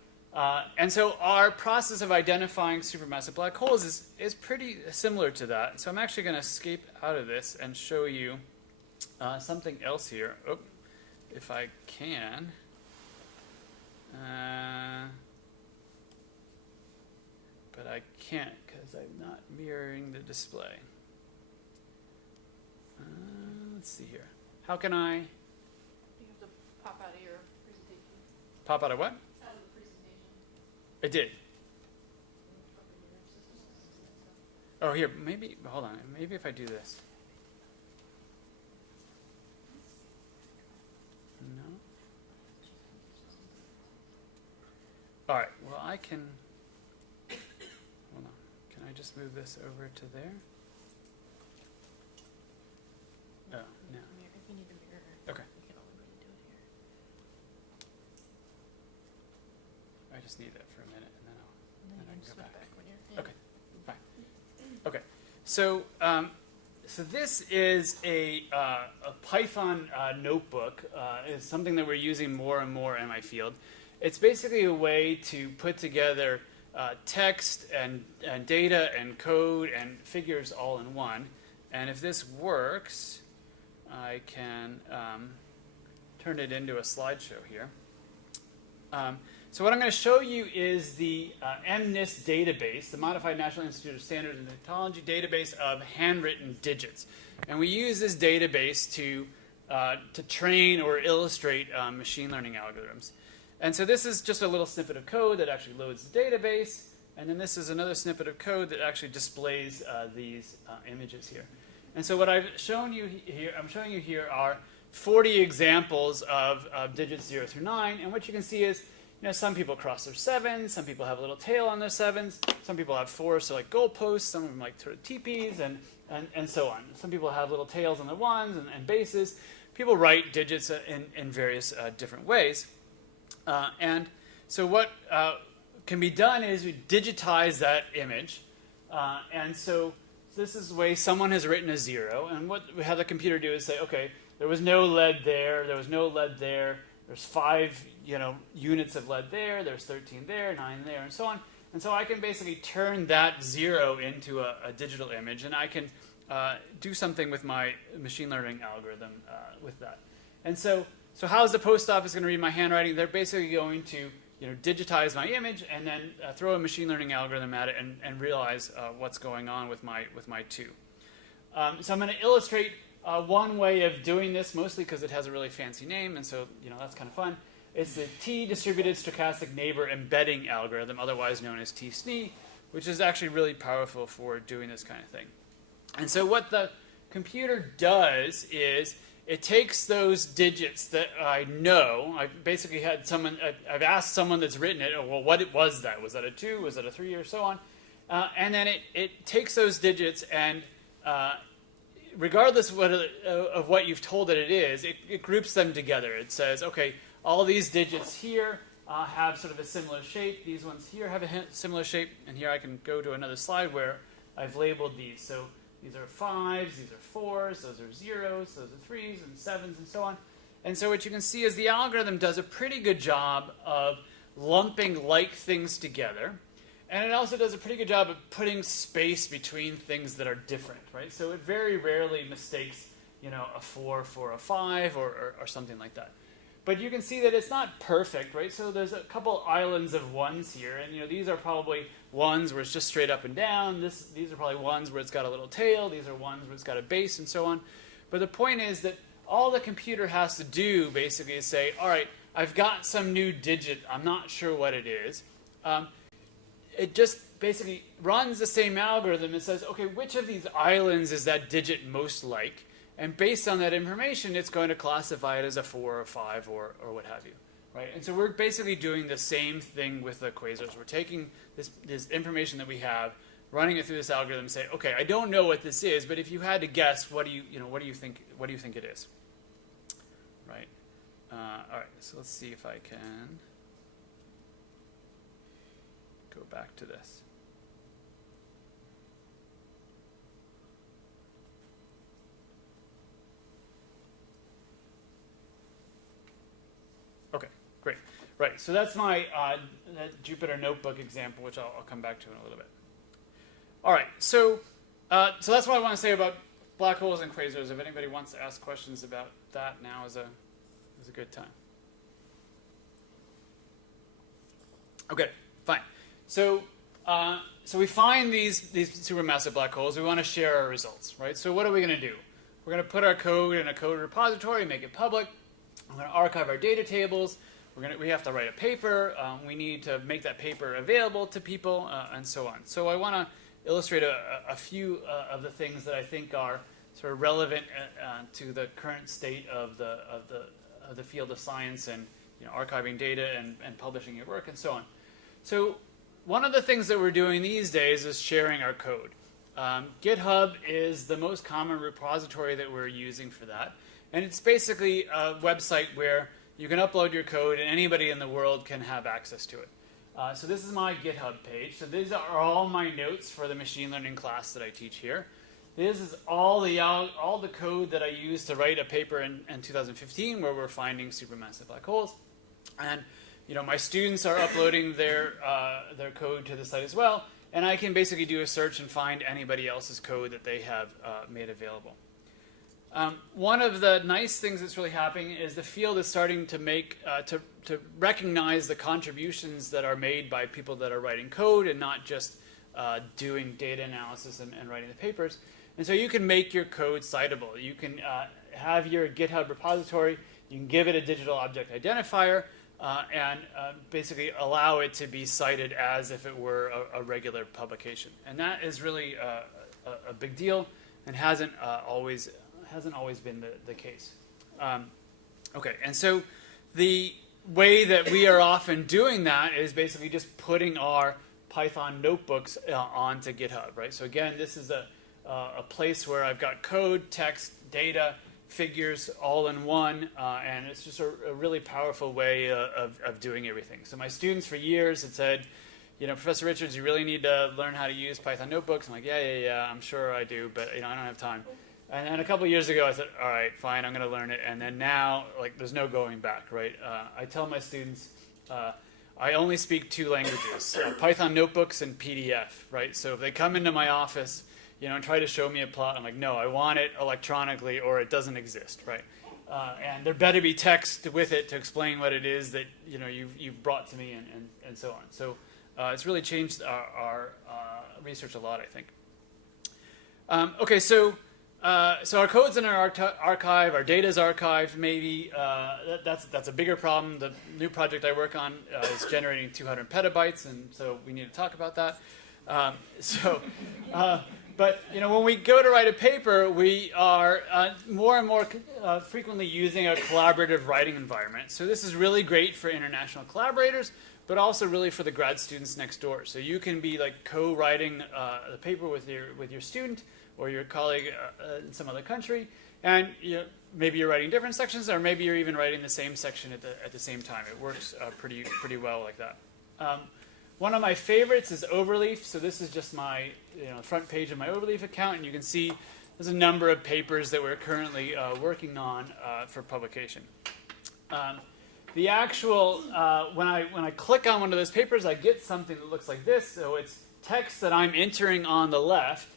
And so our process of identifying supermassive black holes is pretty similar to that. So I'm actually going to escape out of this and show you something else here. Oh, if I can. But I can't because I'm not mirroring the display. Let's see here. How can I? You have to pop out of your presentation. Pop out of what? Out of the presentation. I did. Oh, here, maybe, hold on. Maybe if I do this. No. All right, well, I can, hold on. Can I just move this over to there? Oh, no. If you need a mirror, Okay. you can only really do it here. I just need that for a minute, and then And then I you can can go switch back. back when you're in. Okay. Okay, so so this is a Python notebook. It's something that we're using more and more in my field. It's basically a way to put together text and data and code and figures all in one. And if this works, I can turn it into a slideshow here. So what I'm going to show you is the MNIST database, the Modified National Institute of Standards and Technology database of handwritten digits. And we use this database to train or illustrate machine learning algorithms. And so this is just a little snippet of code that actually loads the database. And then this is another snippet of code that actually displays these images here. And so what I've shown you here, I'm showing you here are 40 examples of digits 0 through 9. And what you can see is, you know, some people cross their 7s, some people have a little tail on their 7s, some people have 4s, so like goalposts, some of them like sort of teepees, and so on. Some people have little tails on their 1s and bases. People write digits in various different ways. And So what can be done is we digitize that image. And so this is the way someone has written a 0. And what we have the computer do is say, okay, there was no lead there, there was no lead there, there's 5 units of lead there, there's 13 there, 9 there, and so on. And so I can basically turn that 0 into a digital image, and I can do something with my machine learning algorithm with that. And so how is the post office going to read my handwriting? They're basically going to digitize my image and then throw a machine learning algorithm at it and realize what's going on with my 2. So I'm going to illustrate one way of doing this, mostly because it has a really fancy name, and so that's kind of fun. It's the T-distributed stochastic neighbor embedding algorithm, otherwise known as T-SNE, which is actually really powerful for doing this kind of thing. And so what the computer does is it takes those digits that I know. I basically had someone, I've asked someone that's written it, well, what was that? Was that a 2? Was that a 3? Or so on? And then it takes those digits and regardless of what you've told it is, it groups them together. It says, okay, all these digits here have sort of a similar shape. These ones here have a similar shape. And here I can go to another slide where I've labeled these. So these are 5s, these are 4s, those are 0s, those are 3s and 7s, and so on. And so what you can see is the algorithm does a pretty good job of lumping like things together. And it also does a pretty good job of putting space between things that are different, right? So it very rarely mistakes, a 4 for a 5 or something like that. But you can see that it's not perfect, right? So there's a couple islands of 1s here, and these are probably 1s where it's just straight up and down. These are probably 1s where it's got a little tail. These are 1s where it's got a base, and so on. But the point is that all the computer has to do basically is say, all right, I've got some new digit. I'm not sure what it is. It just basically runs the same algorithm and says, okay, which of these islands is that digit most like? And based on that information, it's going to classify it as a 4 or 5 or what have you, right? And so we're basically doing the same thing with the quasars. We're taking this information that we have, running it through this algorithm, and say, okay, I don't know what this is, but if you had to guess, what do you think it is, right? All right, so let's see if I can go back to this. Okay, great. Right, so that's my that Jupyter Notebook example, which I'll come back to in a little bit. All right, so that's what I want to say about black holes and quasars. If anybody wants to ask questions about that, now is a good time. Okay, fine. So we find these supermassive black holes. We want to share our results, right? So what are we going to do? We're going to put our code in a code repository, make it public. We're going to archive our data tables. We have to write a paper. We need to make that paper available to people, and so on. So I want to illustrate a few of the things that I think are sort of relevant to the current state of the field of science and archiving data and publishing your work and so on. So one of the things that we're doing these days is sharing our code. GitHub is the most common repository that we're using for that. And it's basically a website where you can upload your code and anybody in the world can have access to it. So this is my GitHub page. So these are all my notes for the machine learning class that I teach here. This is all the code that I used to write a paper in 2015 where we're finding supermassive black holes. And my students are uploading their code to the site as well. And I can basically do a search and find anybody else's code that they have made available. One of the nice things that's really happening is the field is starting to make to recognize the contributions that are made by people that are writing code and not just doing data analysis and writing the papers. And so you can make your code citable. You can have your GitHub repository. You can give it a digital object identifier and basically allow it to be cited as if it were a regular publication. And that is really a big deal and hasn't always been the case. Okay, and so the way that we are often doing that is basically just putting our Python notebooks onto GitHub, right? So again, this is a place where I've got code, text, data, figures all in one, and it's just a really powerful way of doing everything. So my students for years had said, Professor Richards, you really need to learn how to use Python notebooks. I'm like, yeah, I'm sure I do, but I don't have time. And then a couple of years ago, I said, all right, fine, I'm going to learn it. And then now, there's no going back, right? I tell my students, I only speak 2 languages, Python notebooks and PDF, right? So if they come into my office, and try to show me a plot, I'm like, no, I want it electronically or it doesn't exist, right? And there better be text with it to explain what it is that, you've brought to me and so on. So it's really changed our research a lot, I think. Okay, so our code's in our archive, our data's archived, maybe. That's a bigger problem. The new project I work on is generating 200 petabytes, and so we need to talk about that. But when we go to write a paper, we are more and more frequently using a collaborative writing environment. So this is really great for international collaborators, but also really for the grad students next door. So you can be co-writing the paper with your student or your colleague in some other country, and maybe you're writing different sections, or maybe you're even writing the same section at the same time. It works pretty well like that. One of my favorites is Overleaf. So this is just my front page of my Overleaf account, and you can see there's a number of papers that we're currently working on for publication. The actual when I click on one of those papers, I get something that looks like this. So it's text that I'm entering on the left,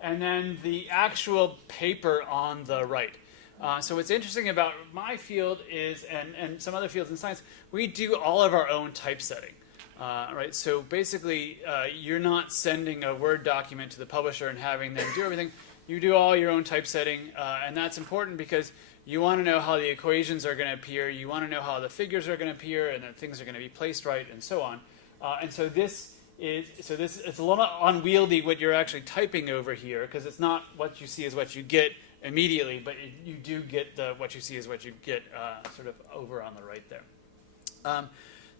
and then the actual paper on the right. So what's interesting about my field is, and some other fields in science, we do all of our own typesetting. Right, so basically, you're not sending a Word document to the publisher and having them do everything. You do all your own typesetting, and that's important because you want to know how the equations are going to appear. You want to know how the figures are going to appear, and that things are going to be placed right, and so on. And so it's a little unwieldy what you're actually typing over here, because it's not what you see is what you get immediately, but you do get what you see is what you get sort of over on the right there.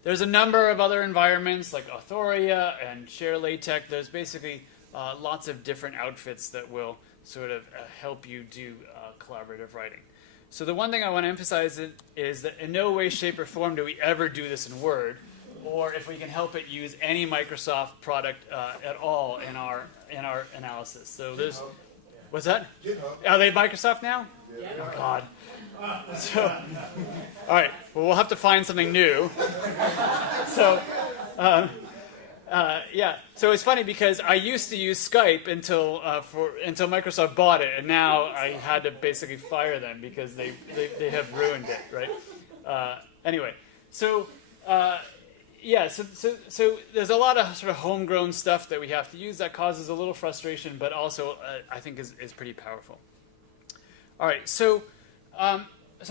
There's a number of other environments like Authoria and ShareLaTeX. There's basically lots of different outfits that will sort of help you do collaborative writing. So the one thing I want to emphasize is that in no way, shape, or form do we ever do this in Word, or if we can help it, use any Microsoft product at all in our analysis. So there's, what's that? GitHub. Are they Microsoft now? Yeah. Oh God. So, all right. Well, we'll have to find something new. So, yeah. So it's funny because I used to use Skype until Microsoft bought it, and now I had to basically fire them because they have ruined it, right? Anyway, so yeah. So there's a lot of sort of homegrown stuff that we have to use that causes a little frustration, but also I think is pretty powerful. All right. So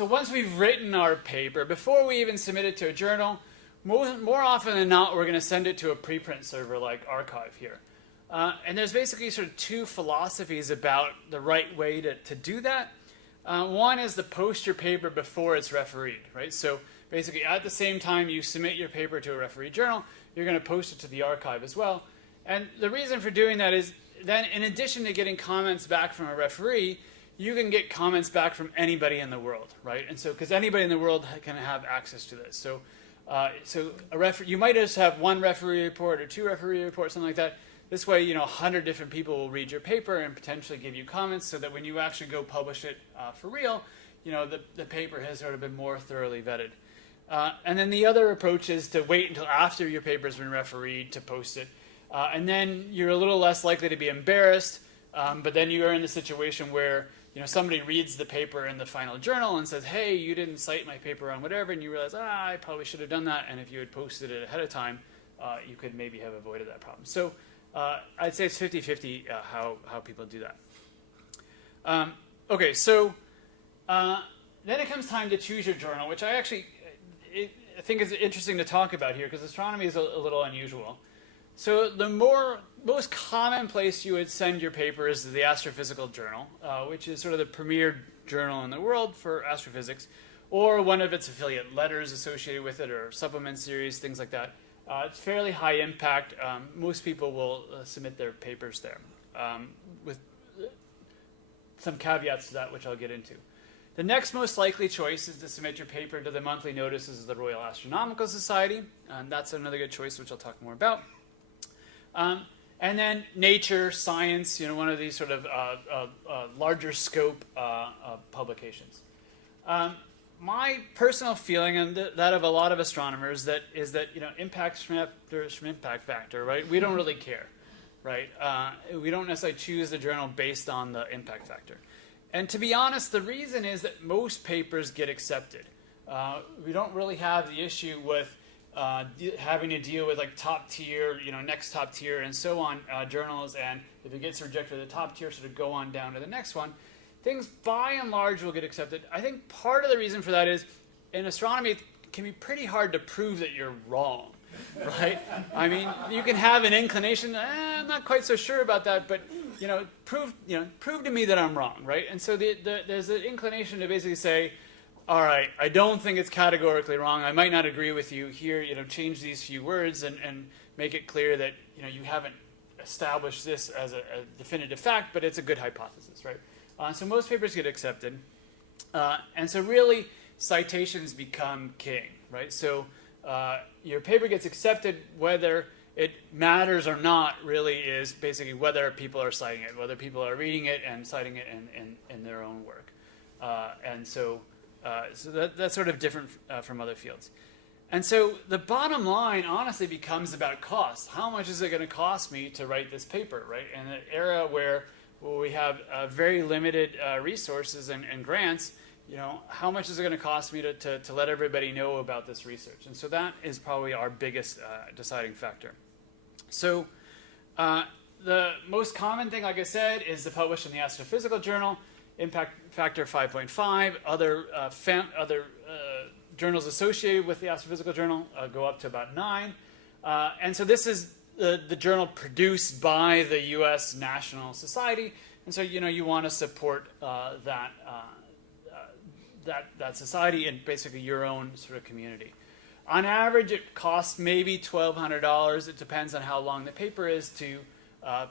once we've written our paper, before we even submit it to a journal, more often than not, we're going to send it to a preprint server like Archive here. And there's basically sort of 2 philosophies about the right way to do that. One is to post your paper before it's refereed, right? So basically, at the same time you submit your paper to a refereed journal, you're going to post it to the archive as well. And the reason for doing that is then, in addition to getting comments back from a referee, you can get comments back from anybody in the world, right? And so, because anybody in the world can have access to this. So, you might just have 1 referee report or 2 referee reports, something like that. This way, 100 different people will read your paper and potentially give you comments, so that when you actually go publish it for real, the paper has sort of been more thoroughly vetted. And then the other approach is to wait until after your paper's been refereed to post it, and then you're a little less likely to be embarrassed. But then you are in the situation where somebody reads the paper in the final journal and says, hey, you didn't cite my paper on whatever, and you realize, I probably should have done that, and if you had posted it ahead of time, you could maybe have avoided that problem. So I'd say it's 50-50 how people do that. Okay, so then it comes time to choose your journal, which I think is interesting to talk about here, because astronomy is a little unusual. So the most common place you would send your paper is the Astrophysical Journal, which is sort of the premier journal in the world for astrophysics, or one of its affiliate letters associated with it, or supplement series, things like that. It's fairly high impact. Most people will submit their papers there, with some caveats to that, which I'll get into. The next most likely choice is to submit your paper to the monthly notices of the Royal Astronomical Society, and that's another good choice, which I'll talk more about. And then Nature, Science, one of these sort of larger scope publications. My personal feeling, and that of a lot of astronomers, is that impact from impact factor, right? We don't really care, right? We don't necessarily choose the journal based on the impact factor. And to be honest, the reason is that most papers get accepted. We don't really have the issue with having to deal with like top tier, next top tier, and so on journals. And if it gets rejected, the top tier sort of go on down to the next one. Things by and large will get accepted. I think part of the reason for that is in astronomy it can be pretty hard to prove that you're wrong, right? I mean, you can have an inclination. I'm not quite so sure about that, but prove to me that I'm wrong, right? And so there's an inclination to basically say, all right, I don't think it's categorically wrong. I might not agree with you here. Change these few words and make it clear that you haven't established this as a definitive fact, but it's a good hypothesis, right? So most papers get accepted, and so really citations become king, right? So your paper gets accepted whether it matters or not. Really is basically whether people are citing it, whether people are reading it and citing it in their own work, and so. So that's sort of different from other fields. And so the bottom line honestly becomes about cost. How much is it going to cost me to write this paper, right? In an era where we have very limited resources and grants, how much is it going to cost me to let everybody know about this research? And so that is probably our biggest deciding factor. So the most common thing, like I said, is to publish in the Astrophysical Journal. Impact factor 5.5. Other journals associated with the Astrophysical Journal go up to about 9. And so this is the journal produced by the U.S. National Society. And so you want to support that society and basically your own sort of community. On average, it costs maybe $1,200. It depends on how long the paper is to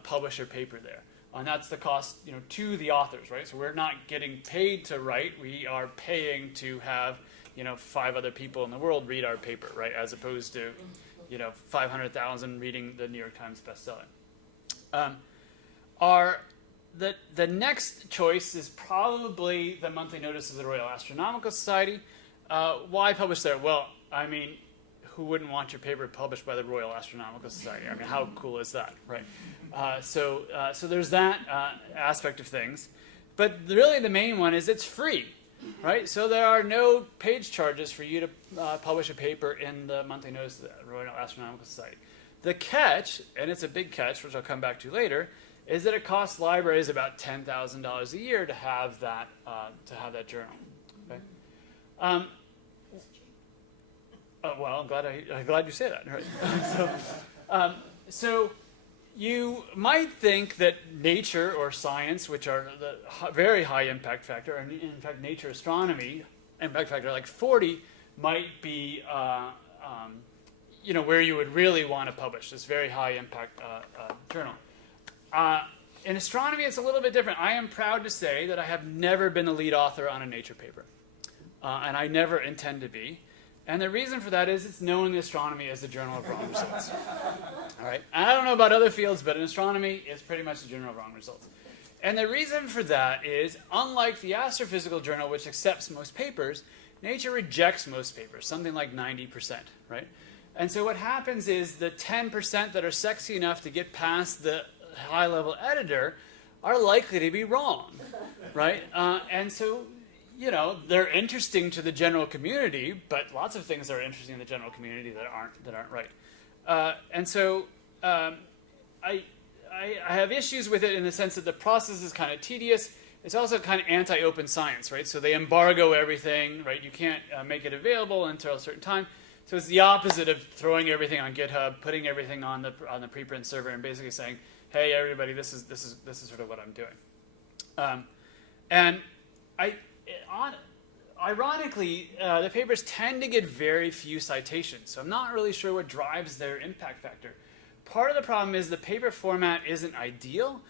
publish your paper there. And that's the cost, to the authors, right? So we're not getting paid to write. We are paying to have, 5 other people in the world read our paper, right? As opposed to, 500,000 reading the New York Times bestseller. The next choice is probably the monthly notice of the Royal Astronomical Society. Why publish there? Well, I mean, who wouldn't want your paper published by the Royal Astronomical Society? I mean, how cool is that, right? So there's that aspect of things. But really the main one is it's free, right? So there are no page charges for you to publish a paper in the monthly notice of the Royal Astronomical Society. The catch, and it's a big catch, which I'll come back to later, is that it costs libraries about $10,000 a year to have that journal. Okay? Well, I'm glad you say that. Right? So you might think that Nature or Science, which are the very high impact factor, and in fact Nature Astronomy impact factor like 40, might be where you would really want to publish this very high impact journal. In astronomy, it's a little bit different. I am proud to say that I have never been the lead author on a Nature paper, and I never intend to be. And the reason for that is it's known in astronomy as the Journal of Wrong Results. All right? And I don't know about other fields, but in astronomy, it's pretty much the Journal of Wrong Results. And the reason for that is, unlike the Astrophysical Journal, which accepts most papers, Nature rejects most papers, something like 90%, right? And so what happens is the 10% that are sexy enough to get past the high-level editor are likely to be wrong, right? And so they're interesting to the general community, but lots of things are interesting in the general community that aren't right. And so I have issues with it in the sense that the process is kind of tedious. It's also kind of anti-open science, right? So they embargo everything, right? You can't make it available until a certain time. So it's the opposite of throwing everything on GitHub, putting everything on the preprint server, and basically saying, "Hey, everybody, this is sort of what I'm doing." And ironically, the papers tend to get very few citations, so I'm not really sure what drives their impact factor. Part of the problem is the paper format isn't ideal.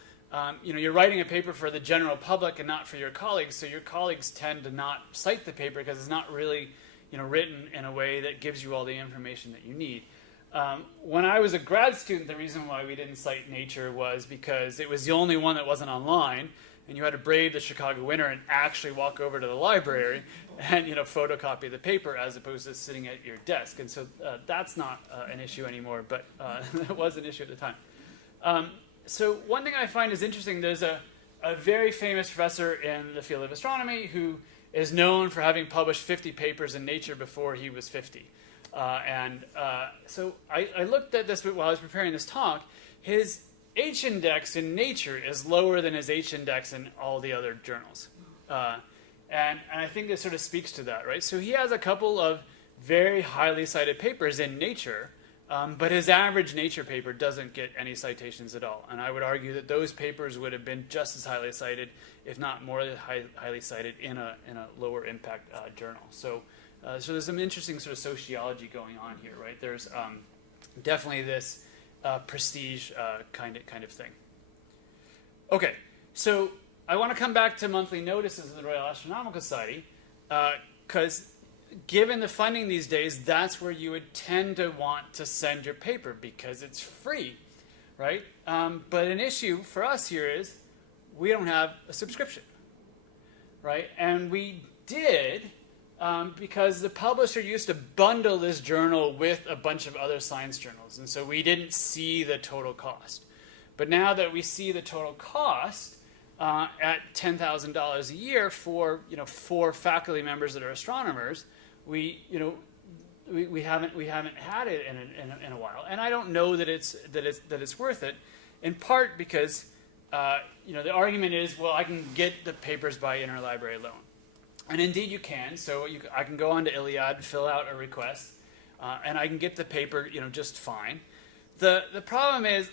you're writing a paper for the general public and not for your colleagues, so your colleagues tend to not cite the paper because it's not really written in a way that gives you all the information that you need. When I was a grad student, the reason why we didn't cite Nature was because it was the only one that wasn't online, and you had to brave the Chicago winter and actually walk over to the library and photocopy the paper as opposed to sitting at your desk. And so that's not an issue anymore, but it was an issue at the time. So one thing I find is interesting, there's a very famous professor in the field of astronomy who is known for having published 50 papers in Nature before he was 50. So I looked at this while I was preparing this talk. His H-index in Nature is lower than his H-index in all the other journals. And I think this sort of speaks to that, right? So he has a couple of very highly cited papers in Nature, but his average Nature paper doesn't get any citations at all. And I would argue that those papers would have been just as highly cited, if not more highly cited, in a lower impact journal. So there's some interesting sort of sociology going on here, right? There's definitely this prestige kind of thing. Okay, so I want to come back to monthly notices of the Royal Astronomical Society, because given the funding these days, that's where you would tend to want to send your paper because it's free, right? But an issue for us here is we don't have a subscription, right? And we did because the publisher used to bundle this journal with a bunch of other science journals, and so we didn't see the total cost. But now that we see the total cost at $10,000 a year for 4 faculty members that are astronomers, we haven't had it in a while, and I don't know that it's worth it. In part because the argument is, well, I can get the papers by interlibrary loan. And indeed you can. So I can go on to Iliad, fill out a request, and I can get the paper just fine. The problem is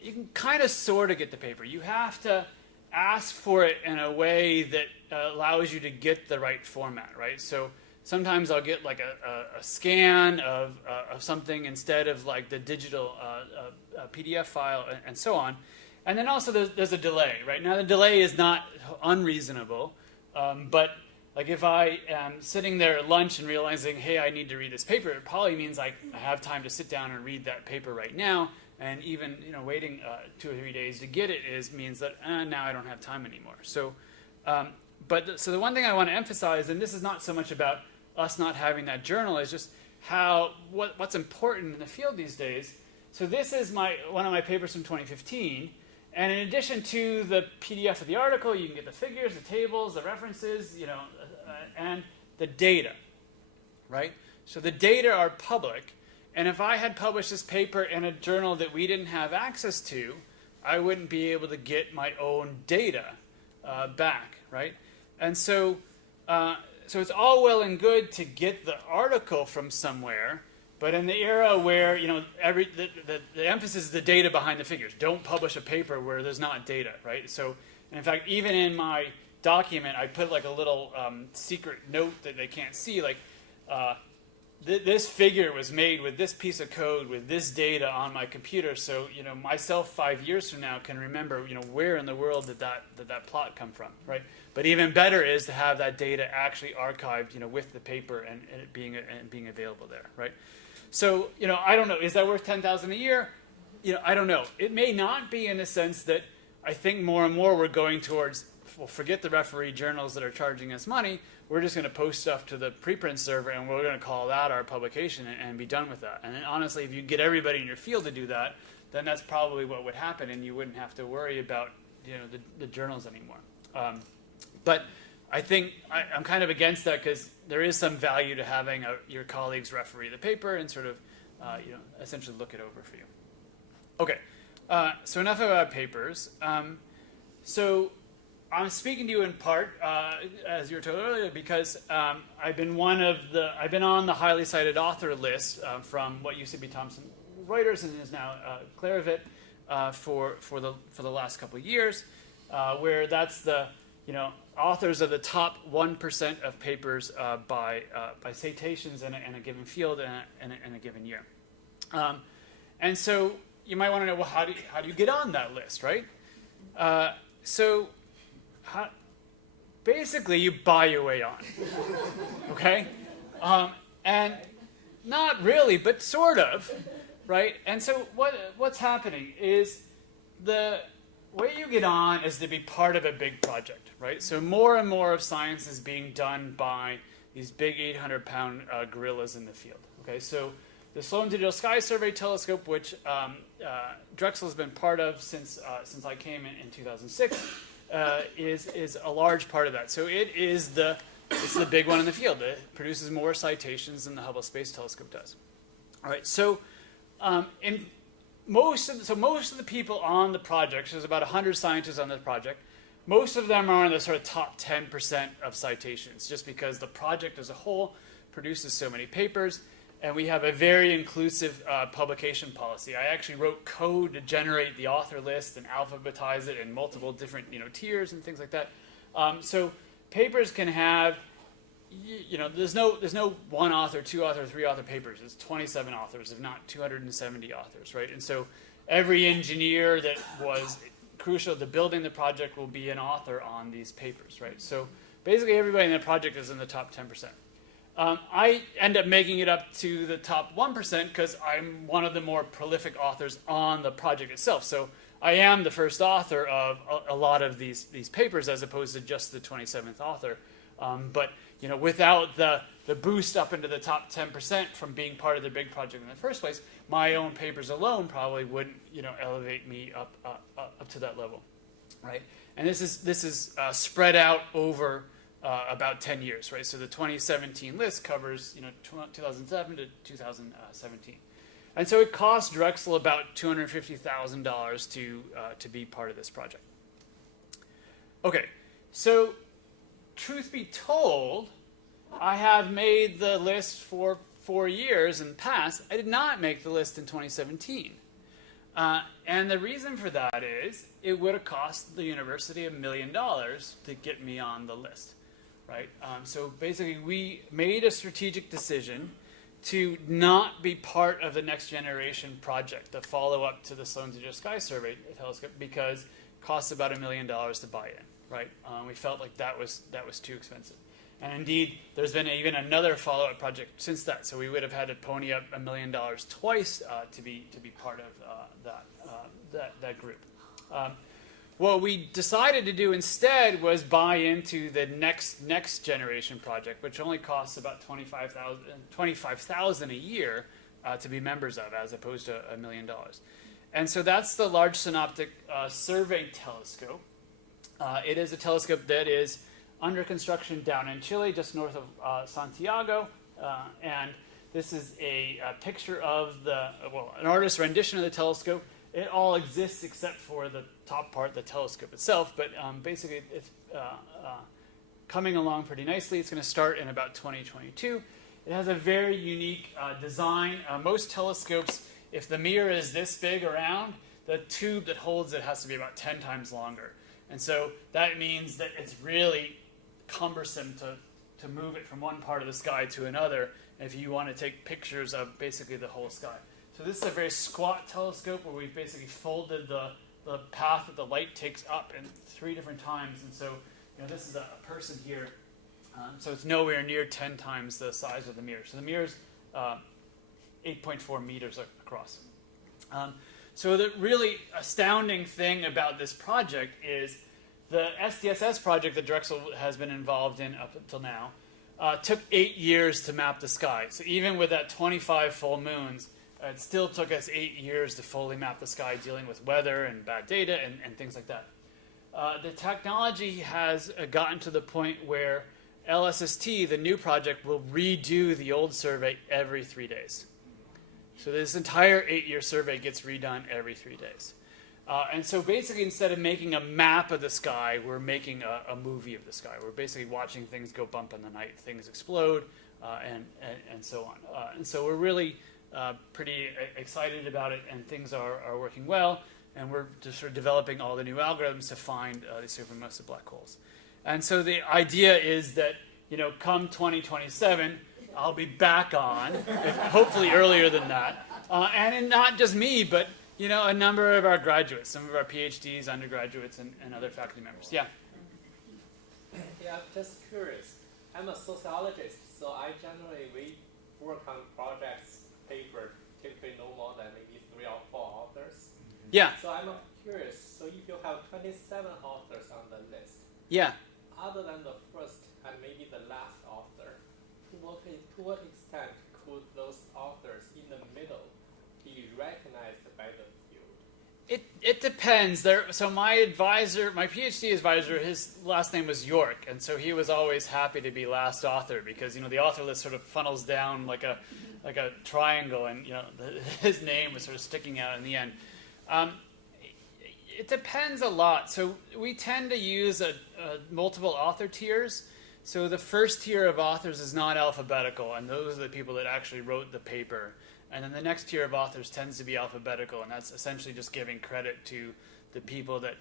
you can kind of sort of get the paper. You have to ask for it in a way that allows you to get the right format, right? So sometimes I'll get like a scan of something instead of like the digital PDF file and so on. And then also there's a delay, right? Now the delay is not unreasonable, but like if I am sitting there at lunch and realizing, hey, I need to read this paper, it probably means I have time to sit down and read that paper right now. And even waiting 2 or 3 days to get it means that now I don't have time anymore. So, so the one thing I want to emphasize, and this is not so much about us not having that journal, is just what's important in the field these days. So this is one of my papers from 2015. And in addition to the PDF of the article, you can get the figures, the tables, the references, and the data, right? So the data are public. And if I had published this paper in a journal that we didn't have access to, I wouldn't be able to get my own data back, right? And so it's all well and good to get the article from somewhere, but in the era where the emphasis is the data behind the figures. Don't publish a paper where there's not data, right? So, and in fact, even in my document, I put like a little secret note that they can't see, like this figure was made with this piece of code with this data on my computer. So myself 5 years from now can remember where in the world did that plot come from, right? But even better is to have that data actually archived with the paper and it being available there, right? So I don't know, is that worth $10,000 a year? I don't know. It may not be, in the sense that I think more and more we're going towards, well, forget the referee journals that are charging us money. We're just going to post stuff to the preprint server, and we're going to call that our publication and be done with that. And then, honestly, if you get everybody in your field to do that, then that's probably what would happen, and you wouldn't have to worry about the journals anymore. But I think I'm kind of against that, because there is some value to having your colleagues referee the paper and sort of essentially look it over for you. Okay, so enough about papers. So I'm speaking to you in part, as you were told earlier, because I've been on the highly cited author list from what used to be Thomson Reuters and is now Clarivat for the last couple of years, where that's the authors of the top 1% of papers by citations in a given field in a given year. And so you might want to know, well, how do you get on that list, right? So basically, you buy your way on, okay? And not really, but sort of, right? And so what's happening is the way you get on is to be part of a big project, right? So more and more of science is being done by these big 800-pound gorillas in the field, okay? So the Slow and Digital Sky Survey Telescope, which Drexel has been part of since I came in 2006, is a large part of that. So it's the big one in the field. It produces more citations than the Hubble Space Telescope does. All right. So most of the people on the project, so there's about 100 scientists on the project. Most of them are in the sort of top 10% of citations, just because the project as a whole produces so many papers. And we have a very inclusive publication policy. I actually wrote code to generate the author list and alphabetize it in multiple different tiers and things like that. So papers can have, there's no one author, two author, three author papers. It's 27 authors, if not 270 authors, right? And so every engineer that was crucial to building the project will be an author on these papers, right? So basically everybody in the project is in the top 10%. I end up making it up to the top 1% because I'm one of the more prolific authors on the project itself. So I am the first author of a lot of these papers as opposed to just the 27th author. But without the boost up into the top 10% from being part of the big project in the first place, my own papers alone probably wouldn't elevate me up to that level, right? And this is spread out over about 10 years, right? So the 2017 list covers 2007 to 2017, and so it cost Drexel about $250,000 to be part of this project. Okay, so truth be told, I have made the list for 4 years in the past. I did not make the list in 2017, and the reason for that is it would have cost the university $1 million to get me on the list. Right. So basically, we made a strategic decision to not be part of the next generation project, the follow-up to the Slow and Digital Sky Survey Telescope, because it costs about $1 million to buy in. Right. We felt like that was too expensive, and indeed, there's been even another follow-up project since that. So we would have had to pony up $1 million twice to be part of that group. What we decided to do instead was buy into the next generation project, which only costs about $25,000 a year to be members of, as opposed to $1 million. And so that's the Large Synoptic Survey Telescope. It is a telescope that is under construction down in Chile, just north of Santiago, and this is a picture of an artist's rendition of the telescope. It all exists except for the top part, the telescope itself, but basically it's coming along pretty nicely. It's going to start in about 2022. It has a very unique design. Most telescopes, if the mirror is this big around, the tube that holds it has to be about 10 times longer. And so that means that it's really cumbersome to move it from one part of the sky to another if you want to take pictures of basically the whole sky. So this is a very squat telescope where we've basically folded the path that the light takes up in 3 different times. And so this is a person here. So it's nowhere near 10 times the size of the mirror. So the mirror's 8.4 meters across. So the really astounding thing about this project is the SDSS project that Drexel has been involved in up until now took 8 years to map the sky. So even with that 25 full moons, it still took us 8 years to fully map the sky, dealing with weather and bad data and things like that. The technology has gotten to the point where LSST, the new project, will redo the old survey every 3 days. So this entire 8-year survey gets redone every 3 days. And so basically, instead of making a map of the sky, we're making a movie of the sky. We're basically watching things go bump in the night, things explode, and so on. And so we're really pretty excited about it, and things are working well, and we're just sort of developing all the new algorithms to find the supermassive black holes. And so the idea is that, come 2027, I'll be back on, hopefully earlier than that, and not just me, but You know, a number of our graduates, some of our PhDs, undergraduates, and other faculty members. Yeah. Yeah, I'm just curious. I'm a sociologist, so I generally work on projects, paper, typically no more than maybe 3 or 4 authors. Yeah. So I'm curious. So if you have 27 authors on the list, Yeah. other than the first and maybe the last author, to what extent could those authors in the middle be recognized by the field? It depends. So my advisor, my PhD advisor, his last name was York, and so he was always happy to be last author because the author list sort of funnels down like a triangle, and his name was sort of sticking out in the end. It depends a lot. So we tend to use multiple author tiers. So the first tier of authors is not alphabetical, and those are the people that actually wrote the paper. And then the next tier of authors tends to be alphabetical, and that's essentially just giving credit to the people that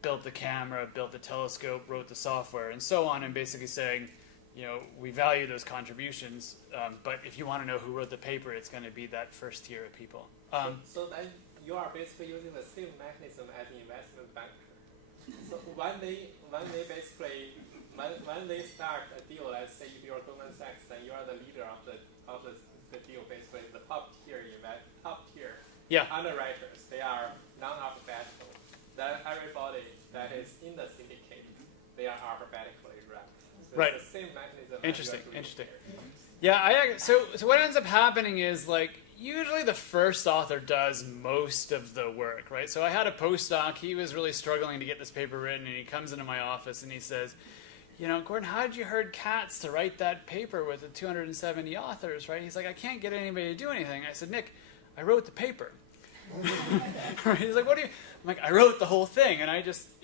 built the camera, built the telescope, wrote the software, and so on, and basically saying, we value those contributions, but if you want to know who wrote the paper, it's going to be that first tier of people. So then you are basically using the same mechanism as an investment banker. So when they start a deal, let's say if you're Goldman Sachs, then you are the leader of the deal, basically the top tier Yeah. underwriters. They are non-alphabetical. Then everybody that is in the syndicate, they are alphabetically ranked. So Right. It's the same mechanism. as Interesting. you are doing Interesting. here. Yeah. So what ends up happening is usually the first author does most of the work, right? So I had a postdoc. He was really struggling to get this paper written, and he comes into my office and he says, Gordon, how did you herd cats to write that paper with the 270 authors, right? He's like, I can't get anybody to do anything. I said, Nick, I wrote the paper. He's like, what do you? I'm like, I wrote the whole thing, and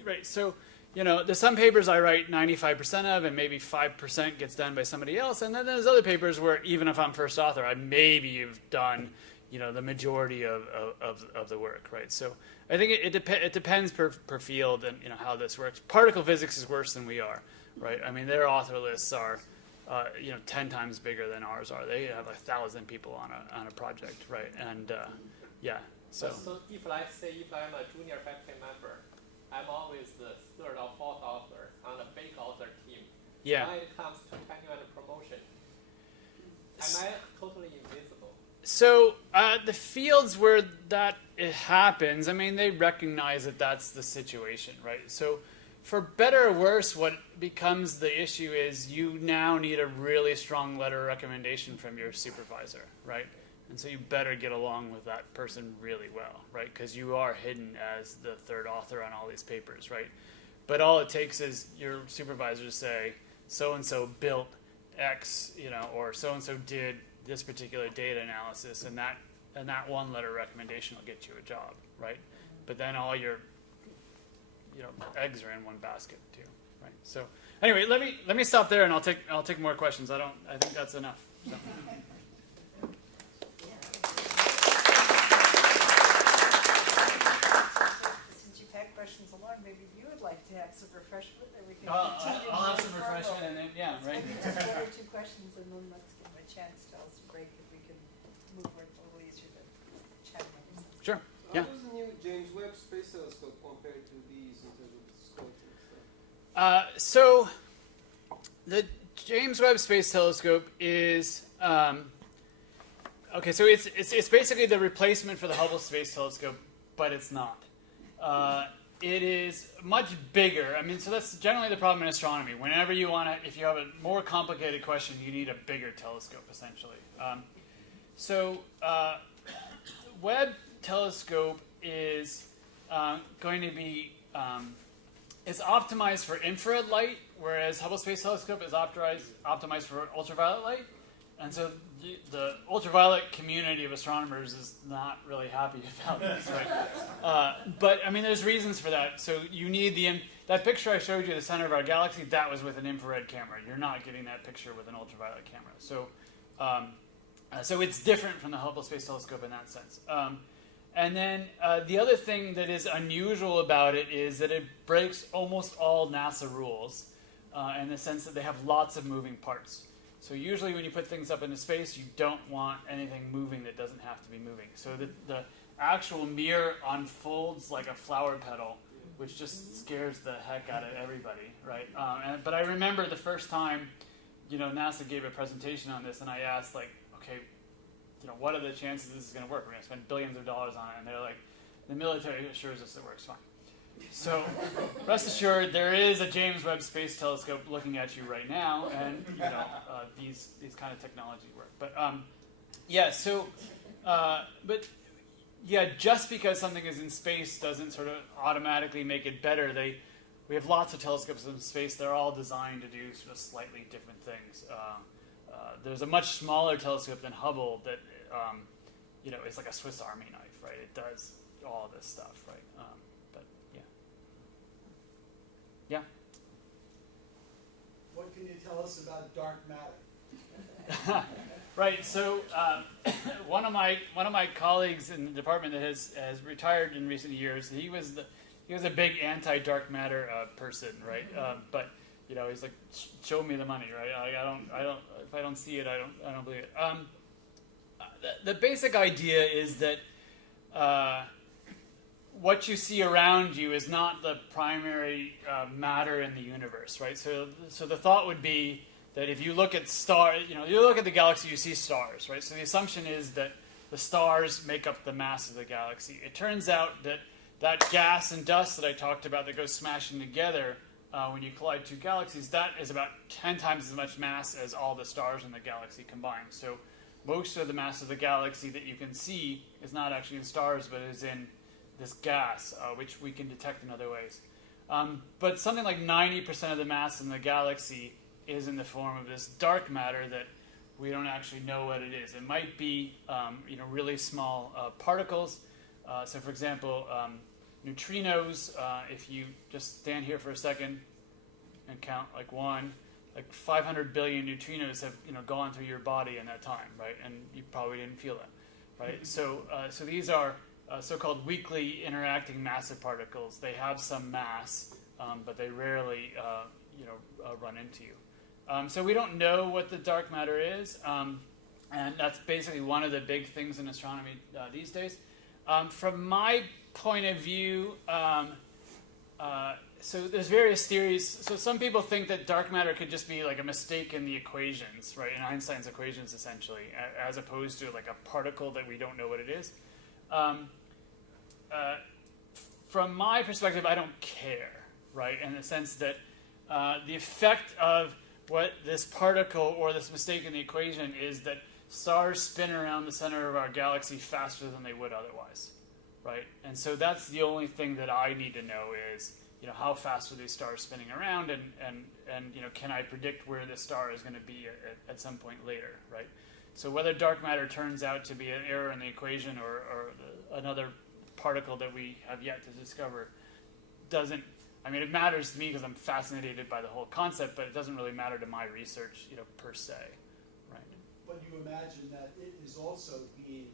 right. So, there's some papers I write 95% of, and maybe 5% gets done by somebody else, and then there's other papers where even if I'm first author, I maybe have done, the majority of the work, right? So I think it depends per field and how this works. Particle physics is worse than we are. Right, I mean their author lists are, 10 times bigger than ours are. They have 1,000 people on a project, right? And so if I'm a junior faculty member, I'm always the 3rd or 4th author on a big author team. yeah. When it comes to tenure and promotion, am I totally invisible? So the fields where it happens, I mean they recognize that that's the situation, right? So for better or worse, what becomes the issue is you now need a really strong letter of recommendation from your supervisor, right? And so you better get along with that person really well, right? Because you are hidden as the 3rd author on all these papers, right? But all it takes is your supervisor to say, so-and-so built X, or so-and-so did this particular data analysis, and that one letter of recommendation will get you a job, right? But then all your eggs are in one basket too, right? So anyway, let me stop there, and I'll take more questions. I think that's enough. So. Since you've had questions along, maybe you would like to have some refreshment, or we can I'll continue. have some refreshment, and then right. Maybe just 1 or 2 questions, and then let's give them a chance to also break if we can move where it's a little easier to chat about this. Sure. How Yeah. does the new James Webb Space Telescope compare to these in terms of its scope and stuff? So the James Webb Space Telescope is okay. So it's basically the replacement for the Hubble Space Telescope, but it's not. It is much bigger. I mean, so that's generally the problem in astronomy. Whenever you want to, if you have a more complicated question, you need a bigger telescope, essentially. Webb telescope is going to be it's optimized for infrared light, whereas Hubble Space Telescope is optimized for ultraviolet light. And so the ultraviolet community of astronomers is not really happy about this, right? But I mean, there's reasons for that. So you need that picture I showed you, the center of our galaxy, that was with an infrared camera. You're not getting that picture with an ultraviolet camera. So it's different from the Hubble Space Telescope in that sense. And then the other thing that is unusual about it is that it breaks almost all NASA rules in the sense that they have lots of moving parts. So usually when you put things up into space, you don't want anything moving that doesn't have to be moving. So the actual mirror unfolds like a flower petal, which just scares the heck out of everybody, right? But I remember the first time, NASA gave a presentation on this, and I asked, like, okay, what are the chances this is going to work? We're going to spend billions of dollars on it, and they're like, the military assures us it works fine. So rest assured, there is a James Webb Space Telescope looking at you right now, and these kind of technology work. But just because something is in space doesn't sort of automatically make it better. We have lots of telescopes in space. They're all designed to do sort of slightly different things. There's a much smaller telescope than Hubble that is like a Swiss Army knife, right? It does all this stuff, right? Yeah. What can you tell us about dark matter? Right. So one of my colleagues in the department that has retired in recent years, he was a big anti-dark matter person, right? But he's like, show me the money, right? I don't. If I don't see it, I don't believe it. The basic idea is that what you see around you is not the primary matter in the universe, right? So the thought would be that if you look at stars, you look at the galaxy, you see stars, right? So the assumption is that the stars make up the mass of the galaxy. It turns out that gas and dust that I talked about that goes smashing together when you collide two galaxies, that is about 10 times as much mass as all the stars in the galaxy combined. So most of the mass of the galaxy that you can see is not actually in stars, but is in this gas, which we can detect in other ways. But something like 90% of the mass in the galaxy is in the form of this dark matter that we don't actually know what it is. It might be really small particles. So for example, neutrinos, if you just stand here for a second and count like one, like 500 billion neutrinos have gone through your body in that time, right? And you probably didn't feel that, right? So these are so-called weakly interacting massive particles. They have some mass, but they rarely run into you. So we don't know what the dark matter is, and that's basically one of the big things in astronomy these days. From my point of view, so there's various theories. So some people think that dark matter could just be like a mistake in the equations, right? In Einstein's equations, essentially, as opposed to like a particle that we don't know what it is. From my perspective, I don't care, right? In the sense that the effect of what this particle or this mistake in the equation is that stars spin around the center of our galaxy faster than they would otherwise, right? And so that's the only thing that I need to know is, how fast are these stars spinning around, and can I predict where the star is going to be at some point later, right? So whether dark matter turns out to be an error in the equation or another particle that we have yet to discover doesn't, it matters to me because I'm fascinated by the whole concept, but it doesn't really matter to my research, per se, right? But you imagine that it is also being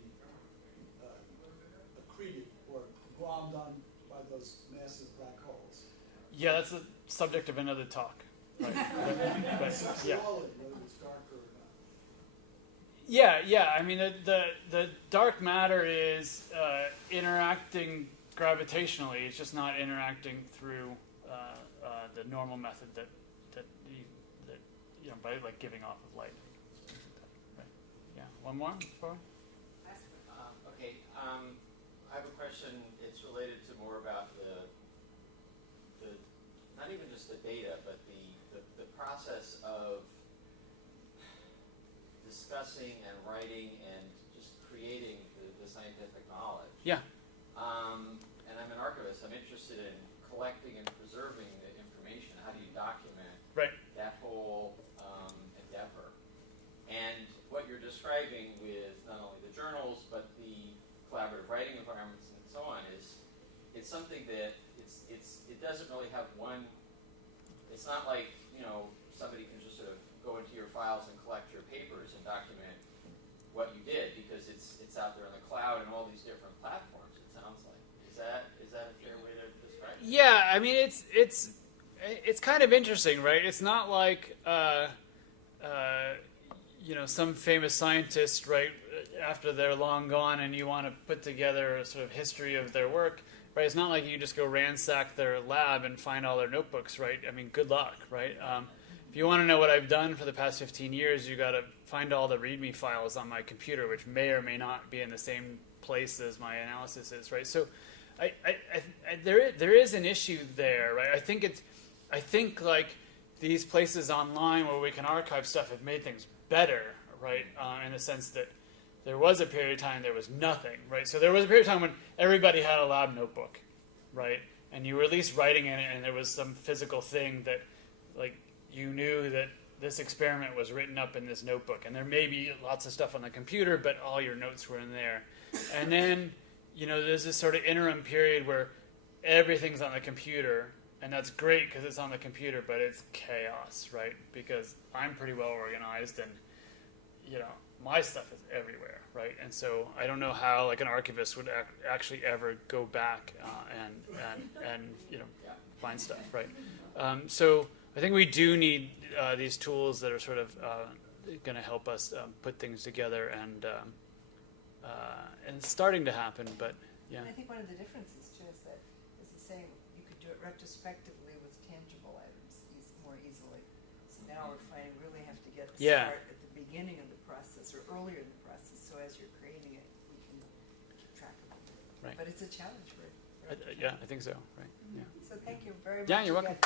accreted or glommed on by those massive black holes. Yeah, that's the subject of another talk. Right? but, yeah. Whether it's dark or not. Yeah. The dark matter is interacting gravitationally. It's just not interacting through the normal method that by like giving off of light. Right. Yeah. One more before. Okay. I have a question. It's related to more about the not even just the data, but the process of discussing and writing and just creating the scientific knowledge. Yeah. And I'm an archivist. I'm interested in collecting and preserving the information. How do you document that whole endeavor? And what you're describing with not only the journals, but the collaborative writing environments and so on it's something that it doesn't really have one. It's not like somebody can just sort of go into your files and collect your papers and document what you did, because it's out there in the cloud and all these different platforms. It sounds like is that a fair way to describe it? Yeah, it's kind of interesting, right? It's not like some famous scientist, right, after they're long gone and you want to put together a sort of history of their work, right? It's not like you just go ransack their lab and find all their notebooks, right? I mean, good luck, right? If you want to know what I've done for the past 15 years, you got to find all the README files on my computer, which may or may not be in the same place as my analysis is, right? So there is an issue there, right? I think like these places online where we can archive stuff have made things better, right? In the sense that there was a period of time there was nothing, right? So there was a period of time when everybody had a lab notebook, right? And you were at least writing in it, and there was some physical thing that, like, you knew that this experiment was written up in this notebook. And there may be lots of stuff on the computer, but all your notes were in there. And then, you know, there's this sort of interim period where everything's on the computer, and that's great because it's on the computer, but it's chaos, right? Because I'm pretty well organized, and, you know, my stuff is everywhere, right? And so I don't know how, like, an archivist would actually ever go back and you know, find stuff, right? So I think we do need these tools that are sort of going to help us put things together, and it's starting to happen, but yeah. And I think one of the differences too is that, as you say, you could do it retrospectively with tangible items more easily. So now we're finding we really have to get the start at the beginning of the process or earlier in the process. So as you're creating it, we can keep track of it. Right. But it's a challenge for Yeah, I think so, right? Yeah. So thank you very much. Yeah, you're welcome. again.